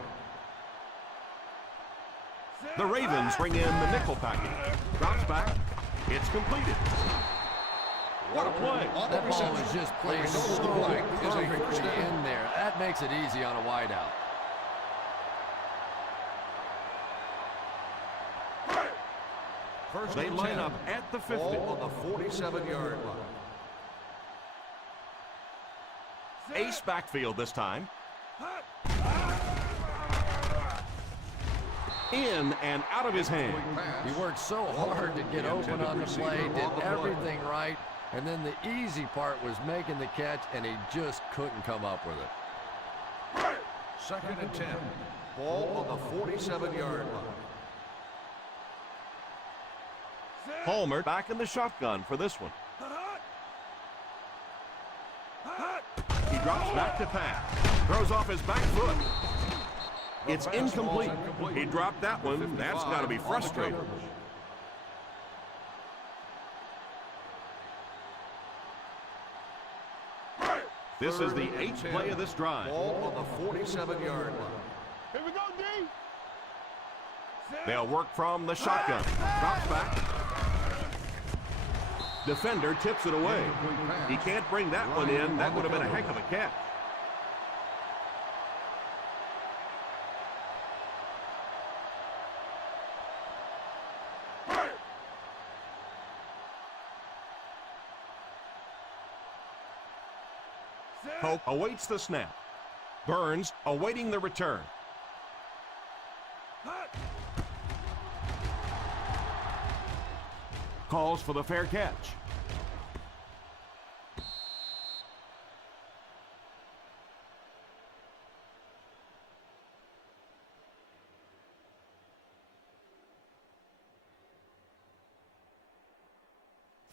The Ravens bring in the nickel package. Drops back. It's completed. What a play. That ball was just placed so perfectly in there. That makes it easy on a wideout. First They and line 10. up at the 50. Ball on the 47-yard line. Ace backfield this time. In and out of his hand. He worked so hard to get open on the play, did everything right, and then the easy part was making the catch, and he just couldn't come up with it. Second and 10. Ball on the 47-yard line. Palmer back in the shotgun for this one. He drops back to pass. Throws off his back foot. It's incomplete. He dropped that one. That's got to be frustrating. This is the 8th play of this drive. Ball on the 47-yard line. Here we go, D. They'll work from the shotgun. Drops back. Defender tips it away. He can't bring that one in. That would have been a heck of a catch. Pope awaits the snap. Burns awaiting the return. Calls for the fair catch.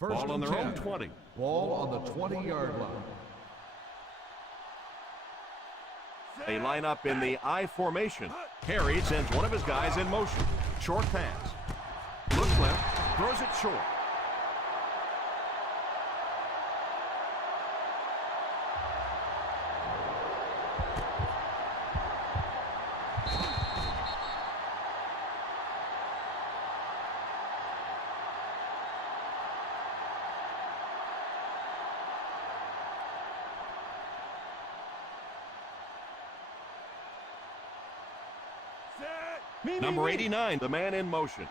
Ball on their own 20. Ball on the 20-yard line. They line up in the I formation. Harry sends one of his guys in motion. Short pass. Looks left, throws it short. Number 89, the man in motion.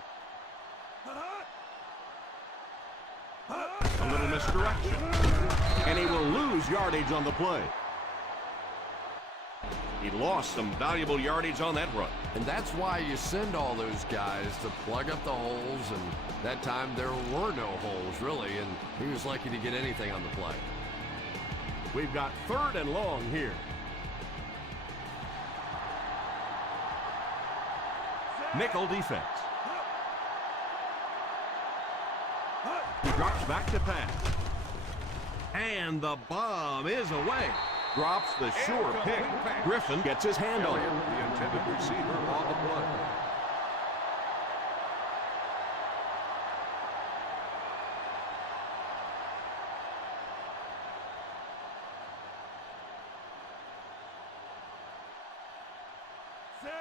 A little misdirection. And he will lose yardage on the play. He lost some valuable yardage on that run. And that's why you send all those guys to plug up the holes, and that time there were no holes, really, and he was lucky to get anything on the play. We've got 3rd and long here. Nickel defense. He drops back to pass. And the bomb is away. Drops the sure pick. Griffin gets his hand on it. The intended receiver on the play.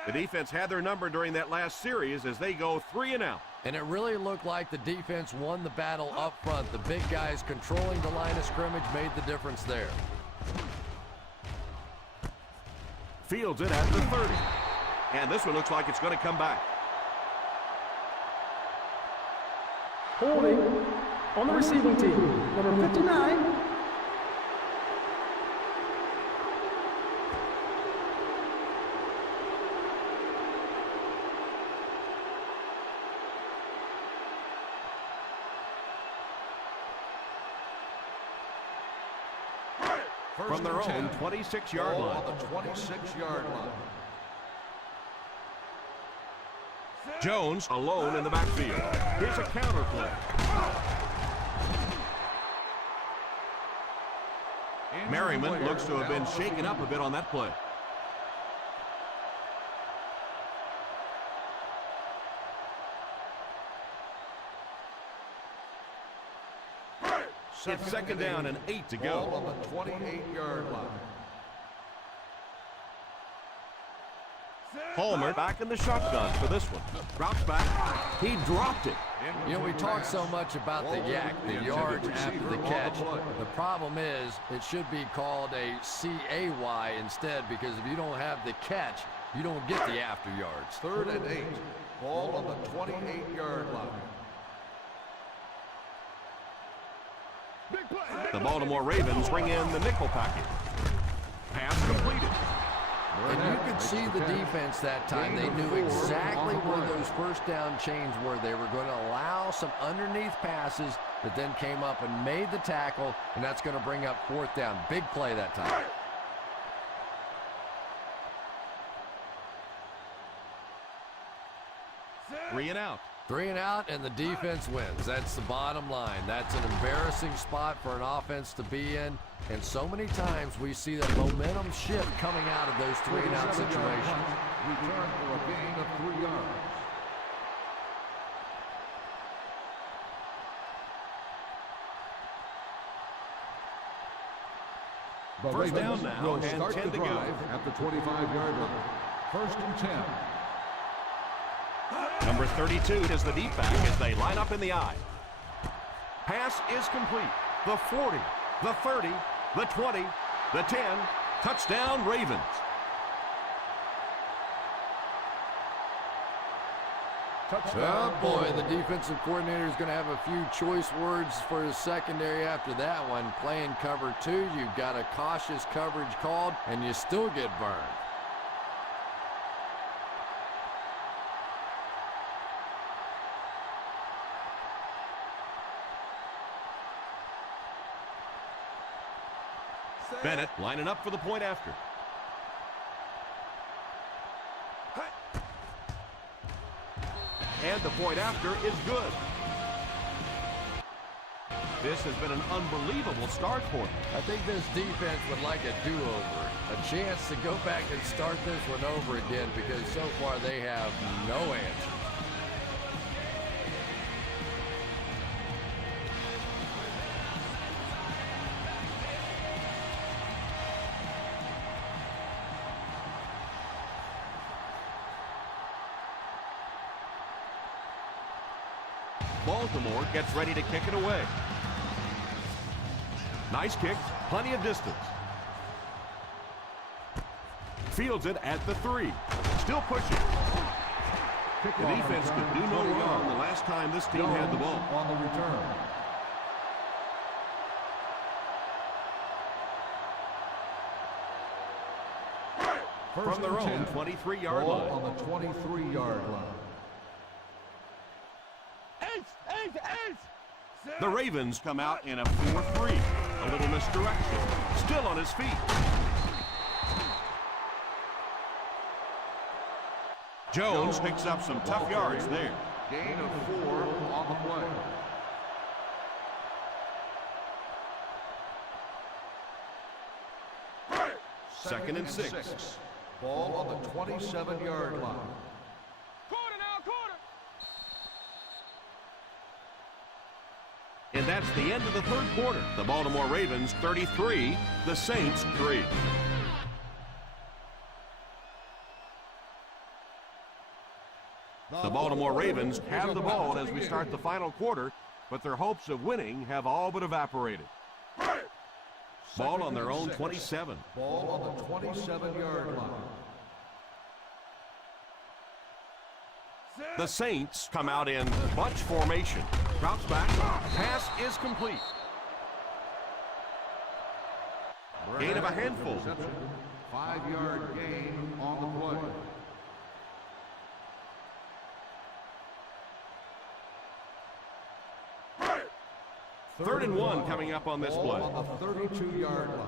The defense had their number during that last series as they go 3 and out. And it really looked like the defense won the battle up front. The big guys controlling the line of scrimmage made the difference there. Fields it at the 30. And this one looks like it's going to come back. Holding on the receiving team, number 59. From their own 26-yard line. On the 26-yard line. Jones alone in the backfield. Here's a counter play. Merriman looks to have been shaken up a bit on that play. It's second down and 8 to go. Ball on the 28-yard line. Palmer back in the shotgun for this one. Drops back. He dropped it. You know, we talk so much about the yak, the yards after the catch. The problem is it should be called a CAY instead, because if you don't have the catch, you don't get the after yards. 3rd and 8. Ball on the 28-yard line. The Baltimore Ravens bring in the nickel package. Pass completed. And you could see the defense that time. They knew exactly where those first down chains were. They were going to allow some underneath passes that then came up and made the tackle, and that's going to bring up 4th down. Big play that time. Three and out. 3 and out, and the defense wins. That's the bottom line. That's an embarrassing spot for an offense to be in. And so many times we see that momentum shift coming out of those 3 and out situations. Return for a gain of 3 yards. The First Ravens down now, will and start 10 the to go. drive at the 25-yard line. 1st and 10. Number 32 is the deep back as they line up in the I. Pass is complete. The 40, the 30, the 20, the 10. Touchdown, Ravens. Oh boy, the defensive coordinator is going to have a few choice words for his secondary after that one. Playing cover 2, you've got a cautious coverage called, and you still get burned. Bennett lining up for the point after. And the point after is good. This has been an unbelievable start for them. I think this defense would like a do-over, a chance to go back and start this one over again, because so far they have no answers. Baltimore gets ready to kick it away. Nice kick, plenty of distance. Fields it at the 3. Still pushing. The defense could do no wrong the last time this team had the ball. On the return. From their own 23-yard Ball line. on the 23-yard line. The Ravens come out in a 4-3. A little misdirection. Still on his feet. Jones picks up some tough yards there. Gain of 4 on the play. Second and 6. Ball on the 27-yard line. And that's the end of the third quarter. The Baltimore Ravens 33, the Saints 3. The Baltimore Ravens have the ball as we start the final quarter, but their hopes of winning have all but evaporated. Ball on their own 27. Ball on the 27-yard line. The Saints come out in bunch formation. Drops back. Pass is complete. Gain of a handful. 5-yard gain on the play. Third and 1 coming up on this play. On the 32-yard line.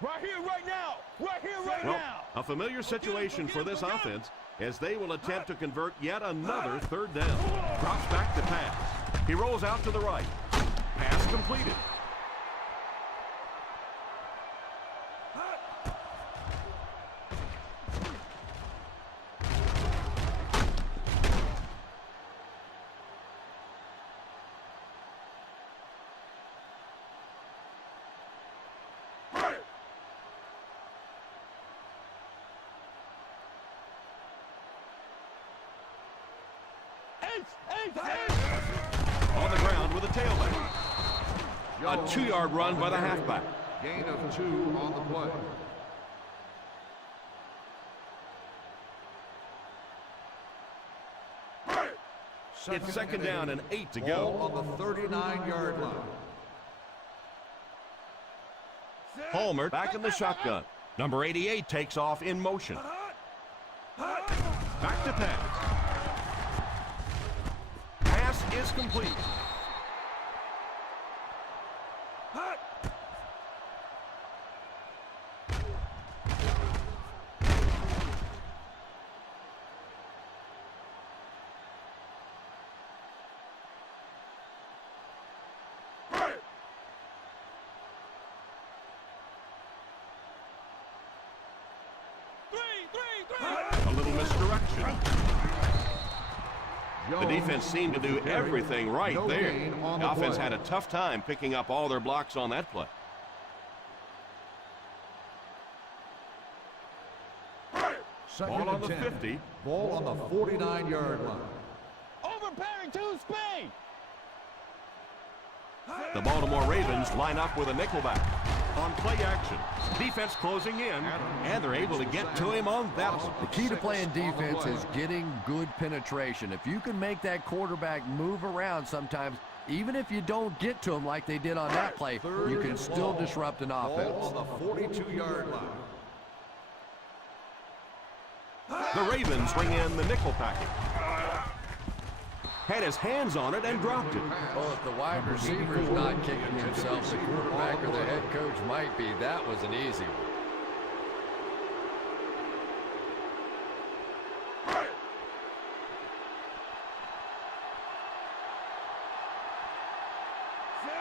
Right here, right now. Right here, right Well, now. a familiar situation for this offense as they will attempt to convert yet another third down. Drops back to pass. He rolls out to the right. Pass completed. On the ground with a tailback. A 2-yard run by the halfback. Gain of 2 on the play. It's second down and 8 to Ball go. on the 39-yard line. Palmer back in the shotgun. Number 88 takes off in motion. Back to pass. Pass is complete. A little misdirection. The defense seemed to do everything right there. The offense had a tough time picking up all their blocks on that play. Ball on the 50. Ball on the 49-yard line. Overpairing to speed. The Baltimore Ravens line up with a nickelback on play action. Defense closing in, and they're able to get to him on that one. The key to playing defense is getting good penetration. If you can make that quarterback move around sometimes, even if you don't get to him like they did on that play, you can still disrupt an offense. Ball on the 42-yard line. The Ravens bring in the nickel package. Had his hands on it and dropped it. Well, if the wide receiver's not kicking himself, the quarterback or the head coach might be. That was an easy one.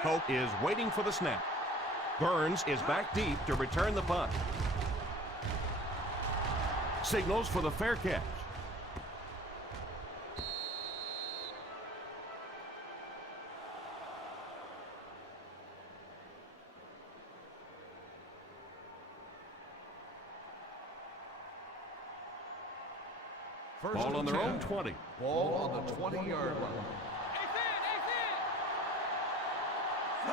Coke is waiting for the snap. Burns is back deep to return the punt. Signals for the fair catch. Ball on their own 20. Ball on the 20-yard line.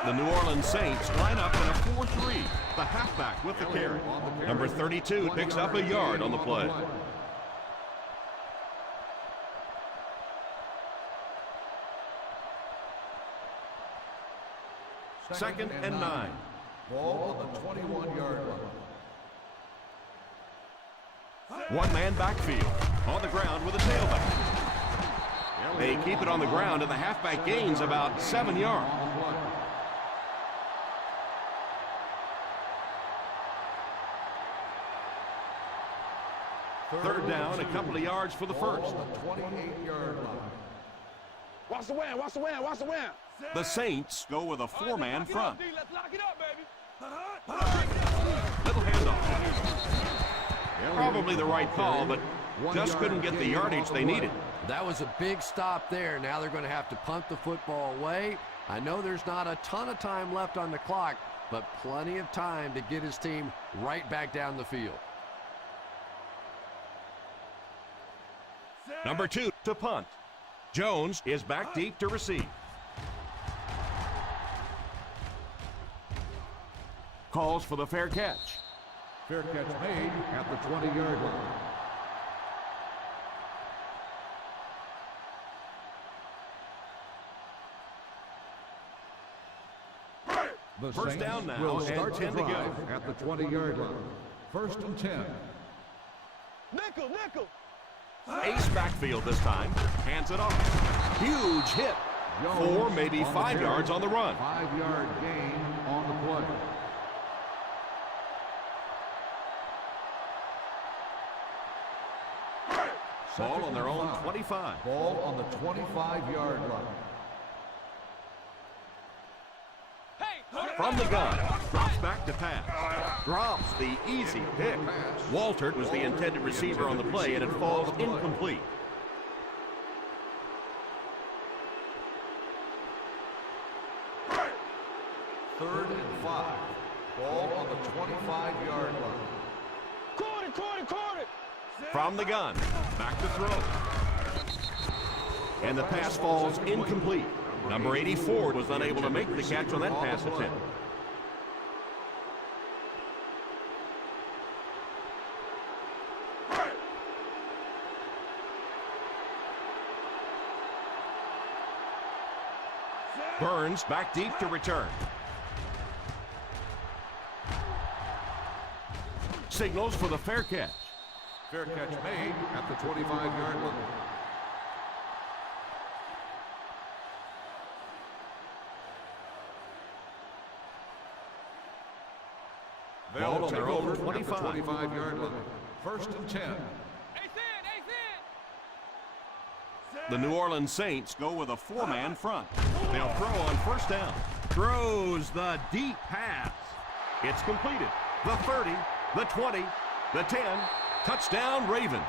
The New Orleans Saints line up in a 4-3. The halfback with the carry. Number 32 picks up a yard on the play. Second and 9. Ball on the 21-yard line. One-man backfield. On the ground with a tailback. They keep it on the ground, and the halfback gains about 7 yards. Third down, a couple of yards for the first. On the 28-yard line. Watch the win, watch the win, watch the win. The Saints go with a 4-man front. Let's lock it up, baby. Little handoff. Probably the right call, but just couldn't get the yardage they needed. That was a big stop there. Now they're going to have to punt the football away. I know there's not a ton of time left on the clock, but plenty of time to get his team right back down the field. Number 2 to punt. Jones is back deep to receive. Calls for the fair catch. Fair catch made at the 20-yard line. The First Saints down now, will and start 10 the to go. drive at the 20-yard line. First and 10. Nickel, nickel. Ace backfield this time. Hands it off. Huge hit. Jones 4, maybe on 5 the yards carry. on the run. 5-yard gain on the play. Ball on their own 5. 25. Ball on the 25-yard line. From the gun. Drops back to pass. Drops the easy pick. Waltert was the intended receiver on the play, and it falls incomplete. Third and 5. Ball on the 25-yard line. Caught it, caught it, caught it. From the gun. Back to throw. And the pass falls incomplete. Number 84 was unable to make the catch on that pass attempt. Burns back deep to return. Signals for the fair catch. Fair catch made at the 25-yard line. Ball on their own At the 25. 25-yard line. First and 10. The New Orleans Saints go with a 4-man front. They'll throw on first down. Throws the deep pass. It's completed. The 30, the 20, the 10. Touchdown Ravens.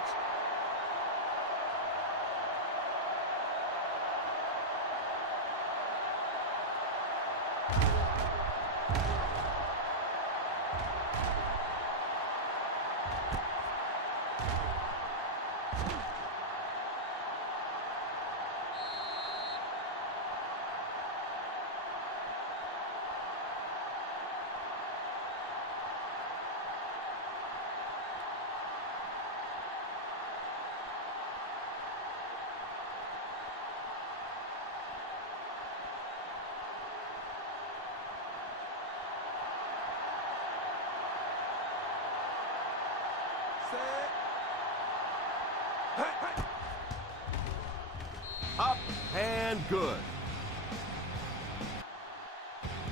Up and good.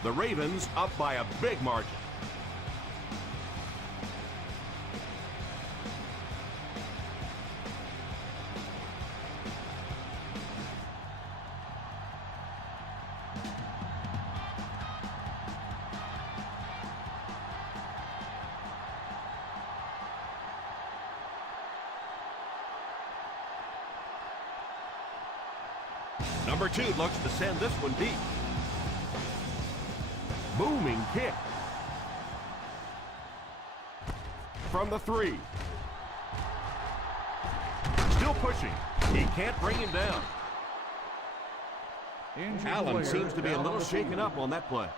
The Ravens up by a big margin. Number 2 looks to send this one deep. Booming kick. From the 3. Still pushing. He can't bring him down. Allen seems to be a little shaken up on that play.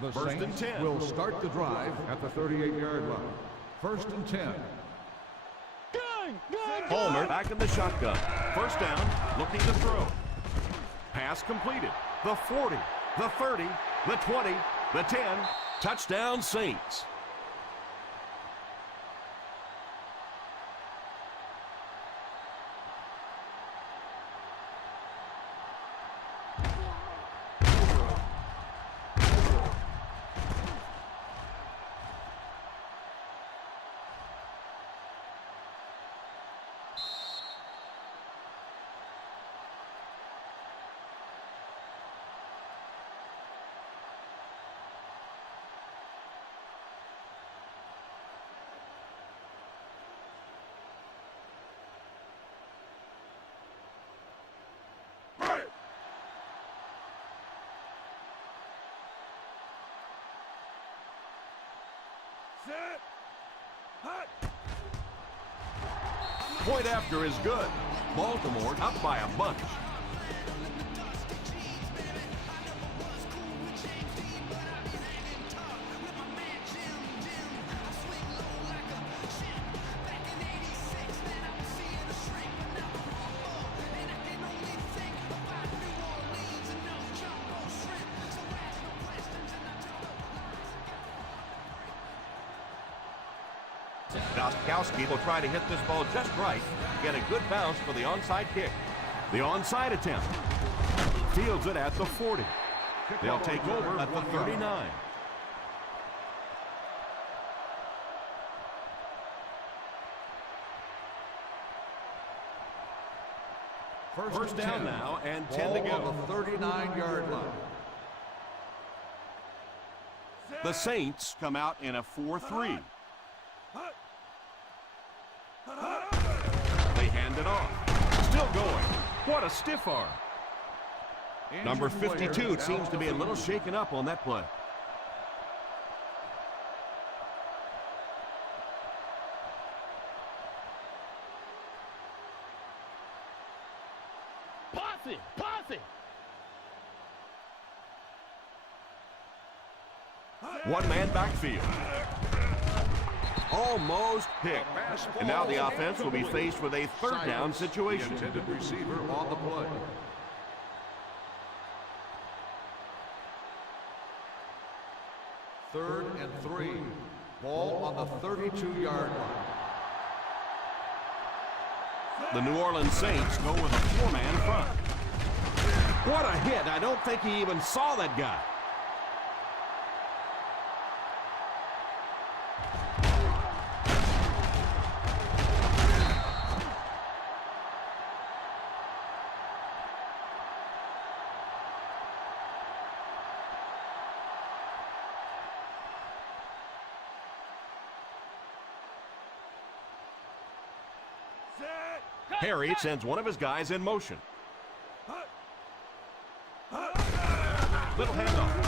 The First and Saints 10. will start the drive at the 38-yard line. First and 10. Palmer back in the shotgun. First down, looking to throw. Pass completed. The 40, the 30, the 20, the 10. Touchdown Saints. Point after is good. Baltimore up by a bunch. Gostkowski will try to hit this ball just right, get a good bounce for the onside kick. The onside attempt. Fields it at the 40. They'll take over at the 39. First down now and 10 to go. On the 39-yard line. The Saints come out in a 4-3. They hand it off. Still going. What a stiff arm. Number 52 seems to be a little shaken up on that play. Posse! One-man backfield. Almost picked. And now the offense will be faced with a third down situation. The intended receiver on the play. Third and 3. Ball on the 32-yard line. The New Orleans Saints go with a four-man front. What a hit. I don't think he even saw that guy. Harry sends one of his guys in motion. Little handoff.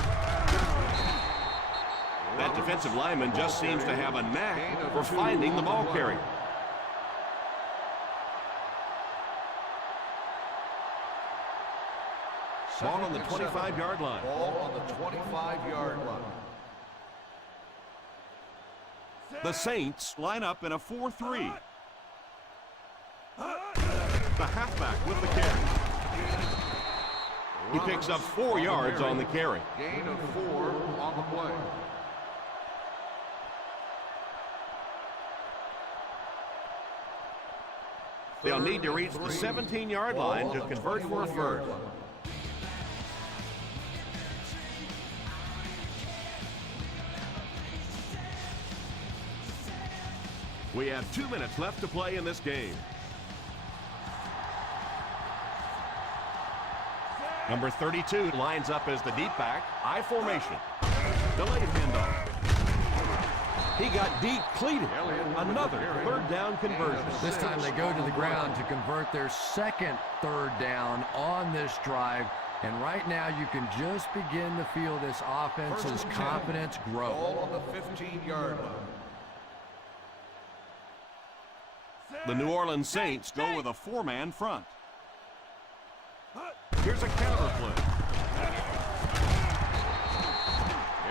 That defensive lineman just seems to have a knack for finding the ball carrier. Ball on the 25-yard line. Ball on the 25-yard line. The Saints line up in a 4-3. The halfback with the carry. He picks up 4 yards on the carry. Gain of 4 on the play. They'll need to reach the 17-yard line to convert for a first. We have 2 minutes left to play in this game. Number 32 lines up as the deep back, I formation. Delayed handoff. He got depleted. Another third down conversion. This time they go to the ground to convert their second third down on this drive. And right now you can just begin to feel this offense's confidence grow. Ball on the 15-yard line. The New Orleans Saints go with a 4-man front. Here's a counter play.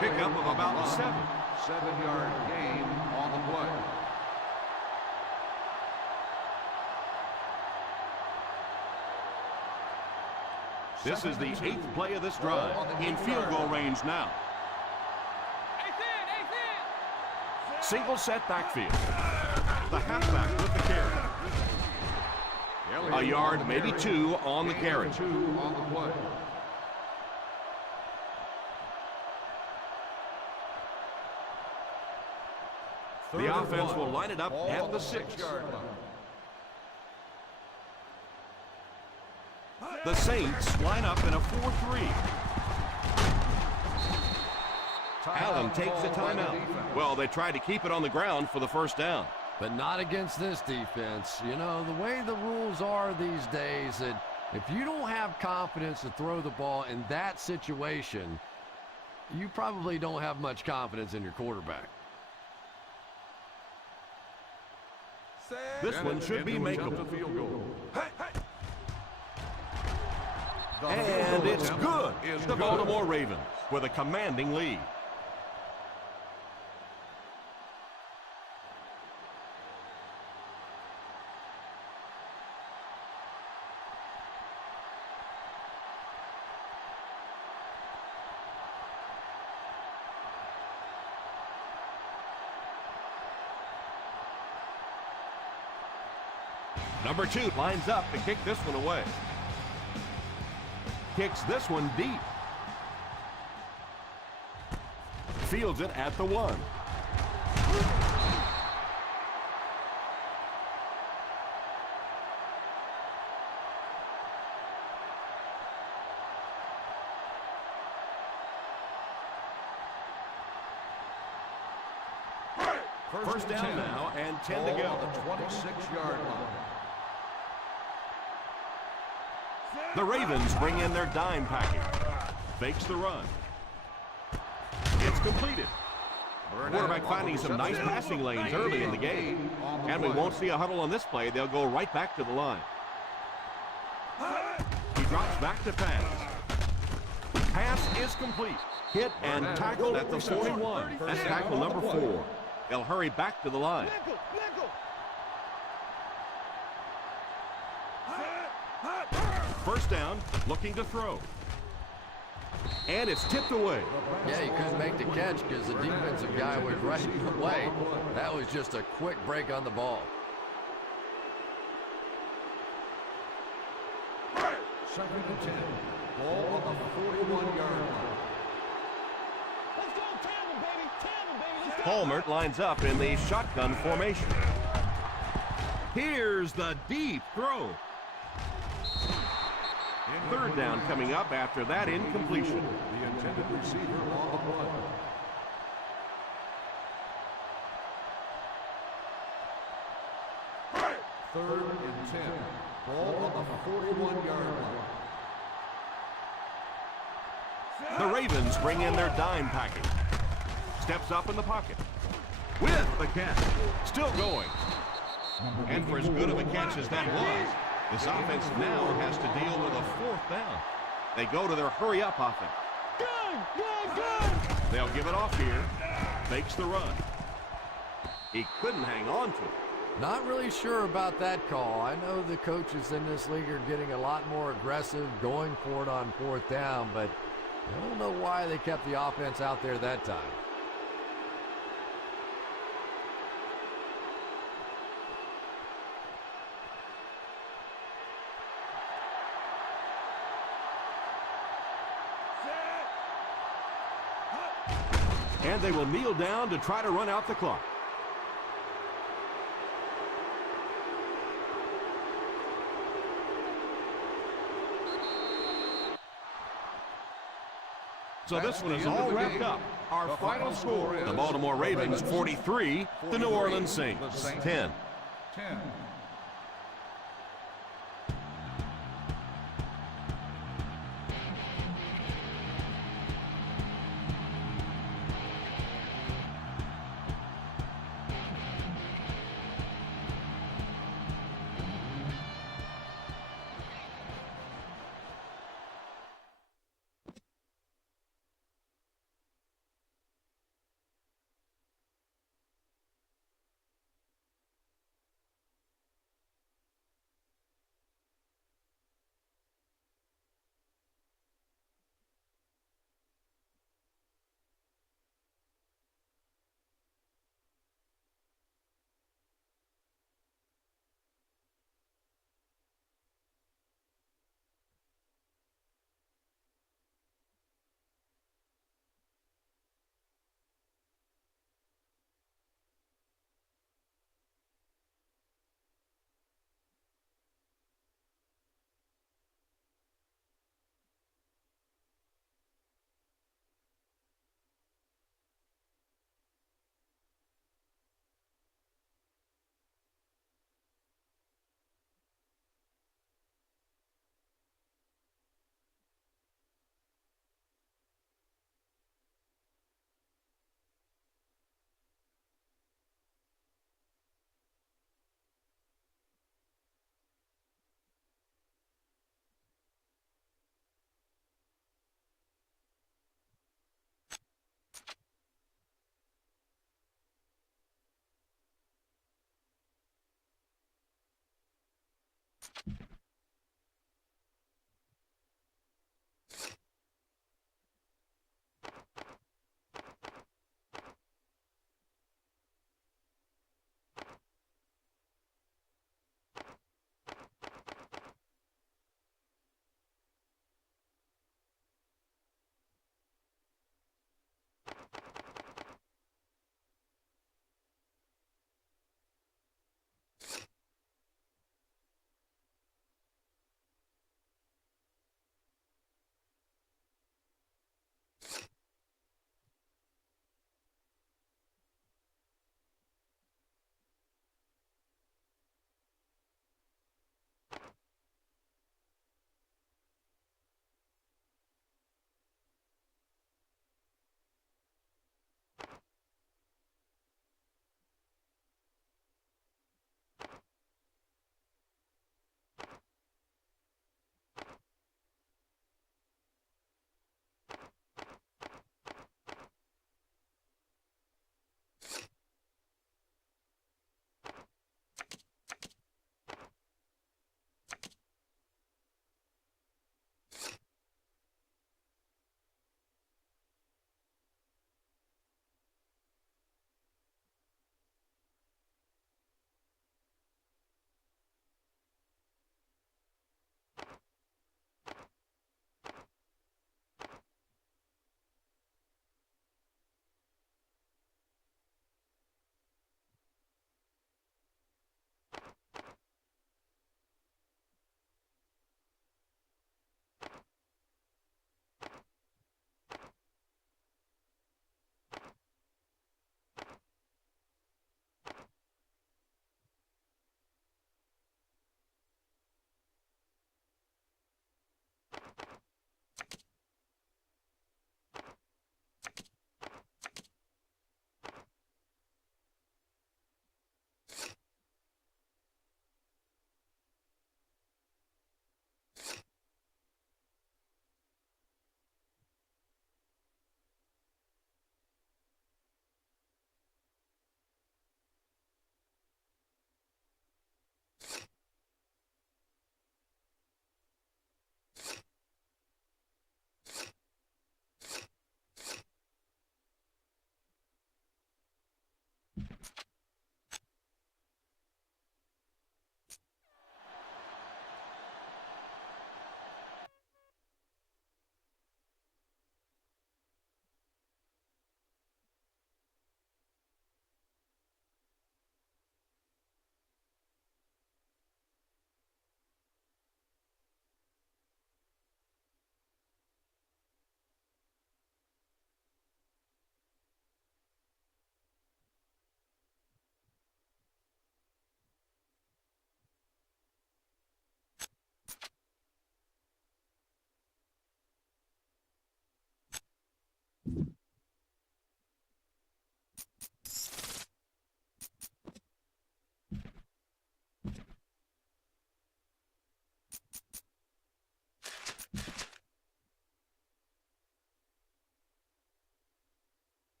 Pickup of about 7. 7-yard gain on the play. This is the 8th play of this drive. In field goal range now. Single set backfield. The halfback with the carry. A yard, maybe 2 on the carry. 2 on the play. The offense will line it up at the 6-yard line. The Saints line up in a 4-3. Allen takes a timeout. Well, they tried to keep it on the ground for the first down. But not against this defense. You know, the way the rules are these days, that if you don't have confidence to throw the ball in that situation, you probably don't have much confidence in your quarterback. This one should be makeable. And it's good. The Baltimore Ravens with a commanding lead. Number 2 lines up to kick this one away. Kicks this one deep. Fields it at the 1. First down now and 10 to go. The 26-yard line. The Ravens bring in their dime package. Fakes the run. It's completed. Quarterback finding some nice passing lanes early in the game. And we won't see a huddle on this play. They'll go right back to the line. He drops back to pass. Pass is complete. Hit and tackled at the 41. That's tackle number 4. They'll hurry back to the line. First down, looking to throw. And it's tipped away. Yeah, he couldn't make the catch because the defensive guy was right in the way. That was just a quick break on the ball. Second and 10. Ball on the 41-yard line. Let's go, Tampa, baby. Tampa, baby. Let's go. Palmer lines up in the shotgun formation. Here's the deep throw. Third down coming up after that incompletion. The intended receiver on the play. Third and 10. Ball on the 41-yard line. The Ravens bring in their dime package. Steps up in the pocket. With the catch. Still going. And for as good of a catch as that was, this offense now has to deal with a 4th down. They go to their hurry-up offense. Good. They'll give it off here. Fakes the run. He couldn't hang on to it. Not really sure about that call. I know the coaches in this league are getting a lot more aggressive, going for it on 4th down, but I don't know why they kept the offense out there that time. And they will kneel down to try to run out the clock. So this one is all wrapped up. Our final score is the Baltimore Ravens 43, the New Orleans Saints 10. 10.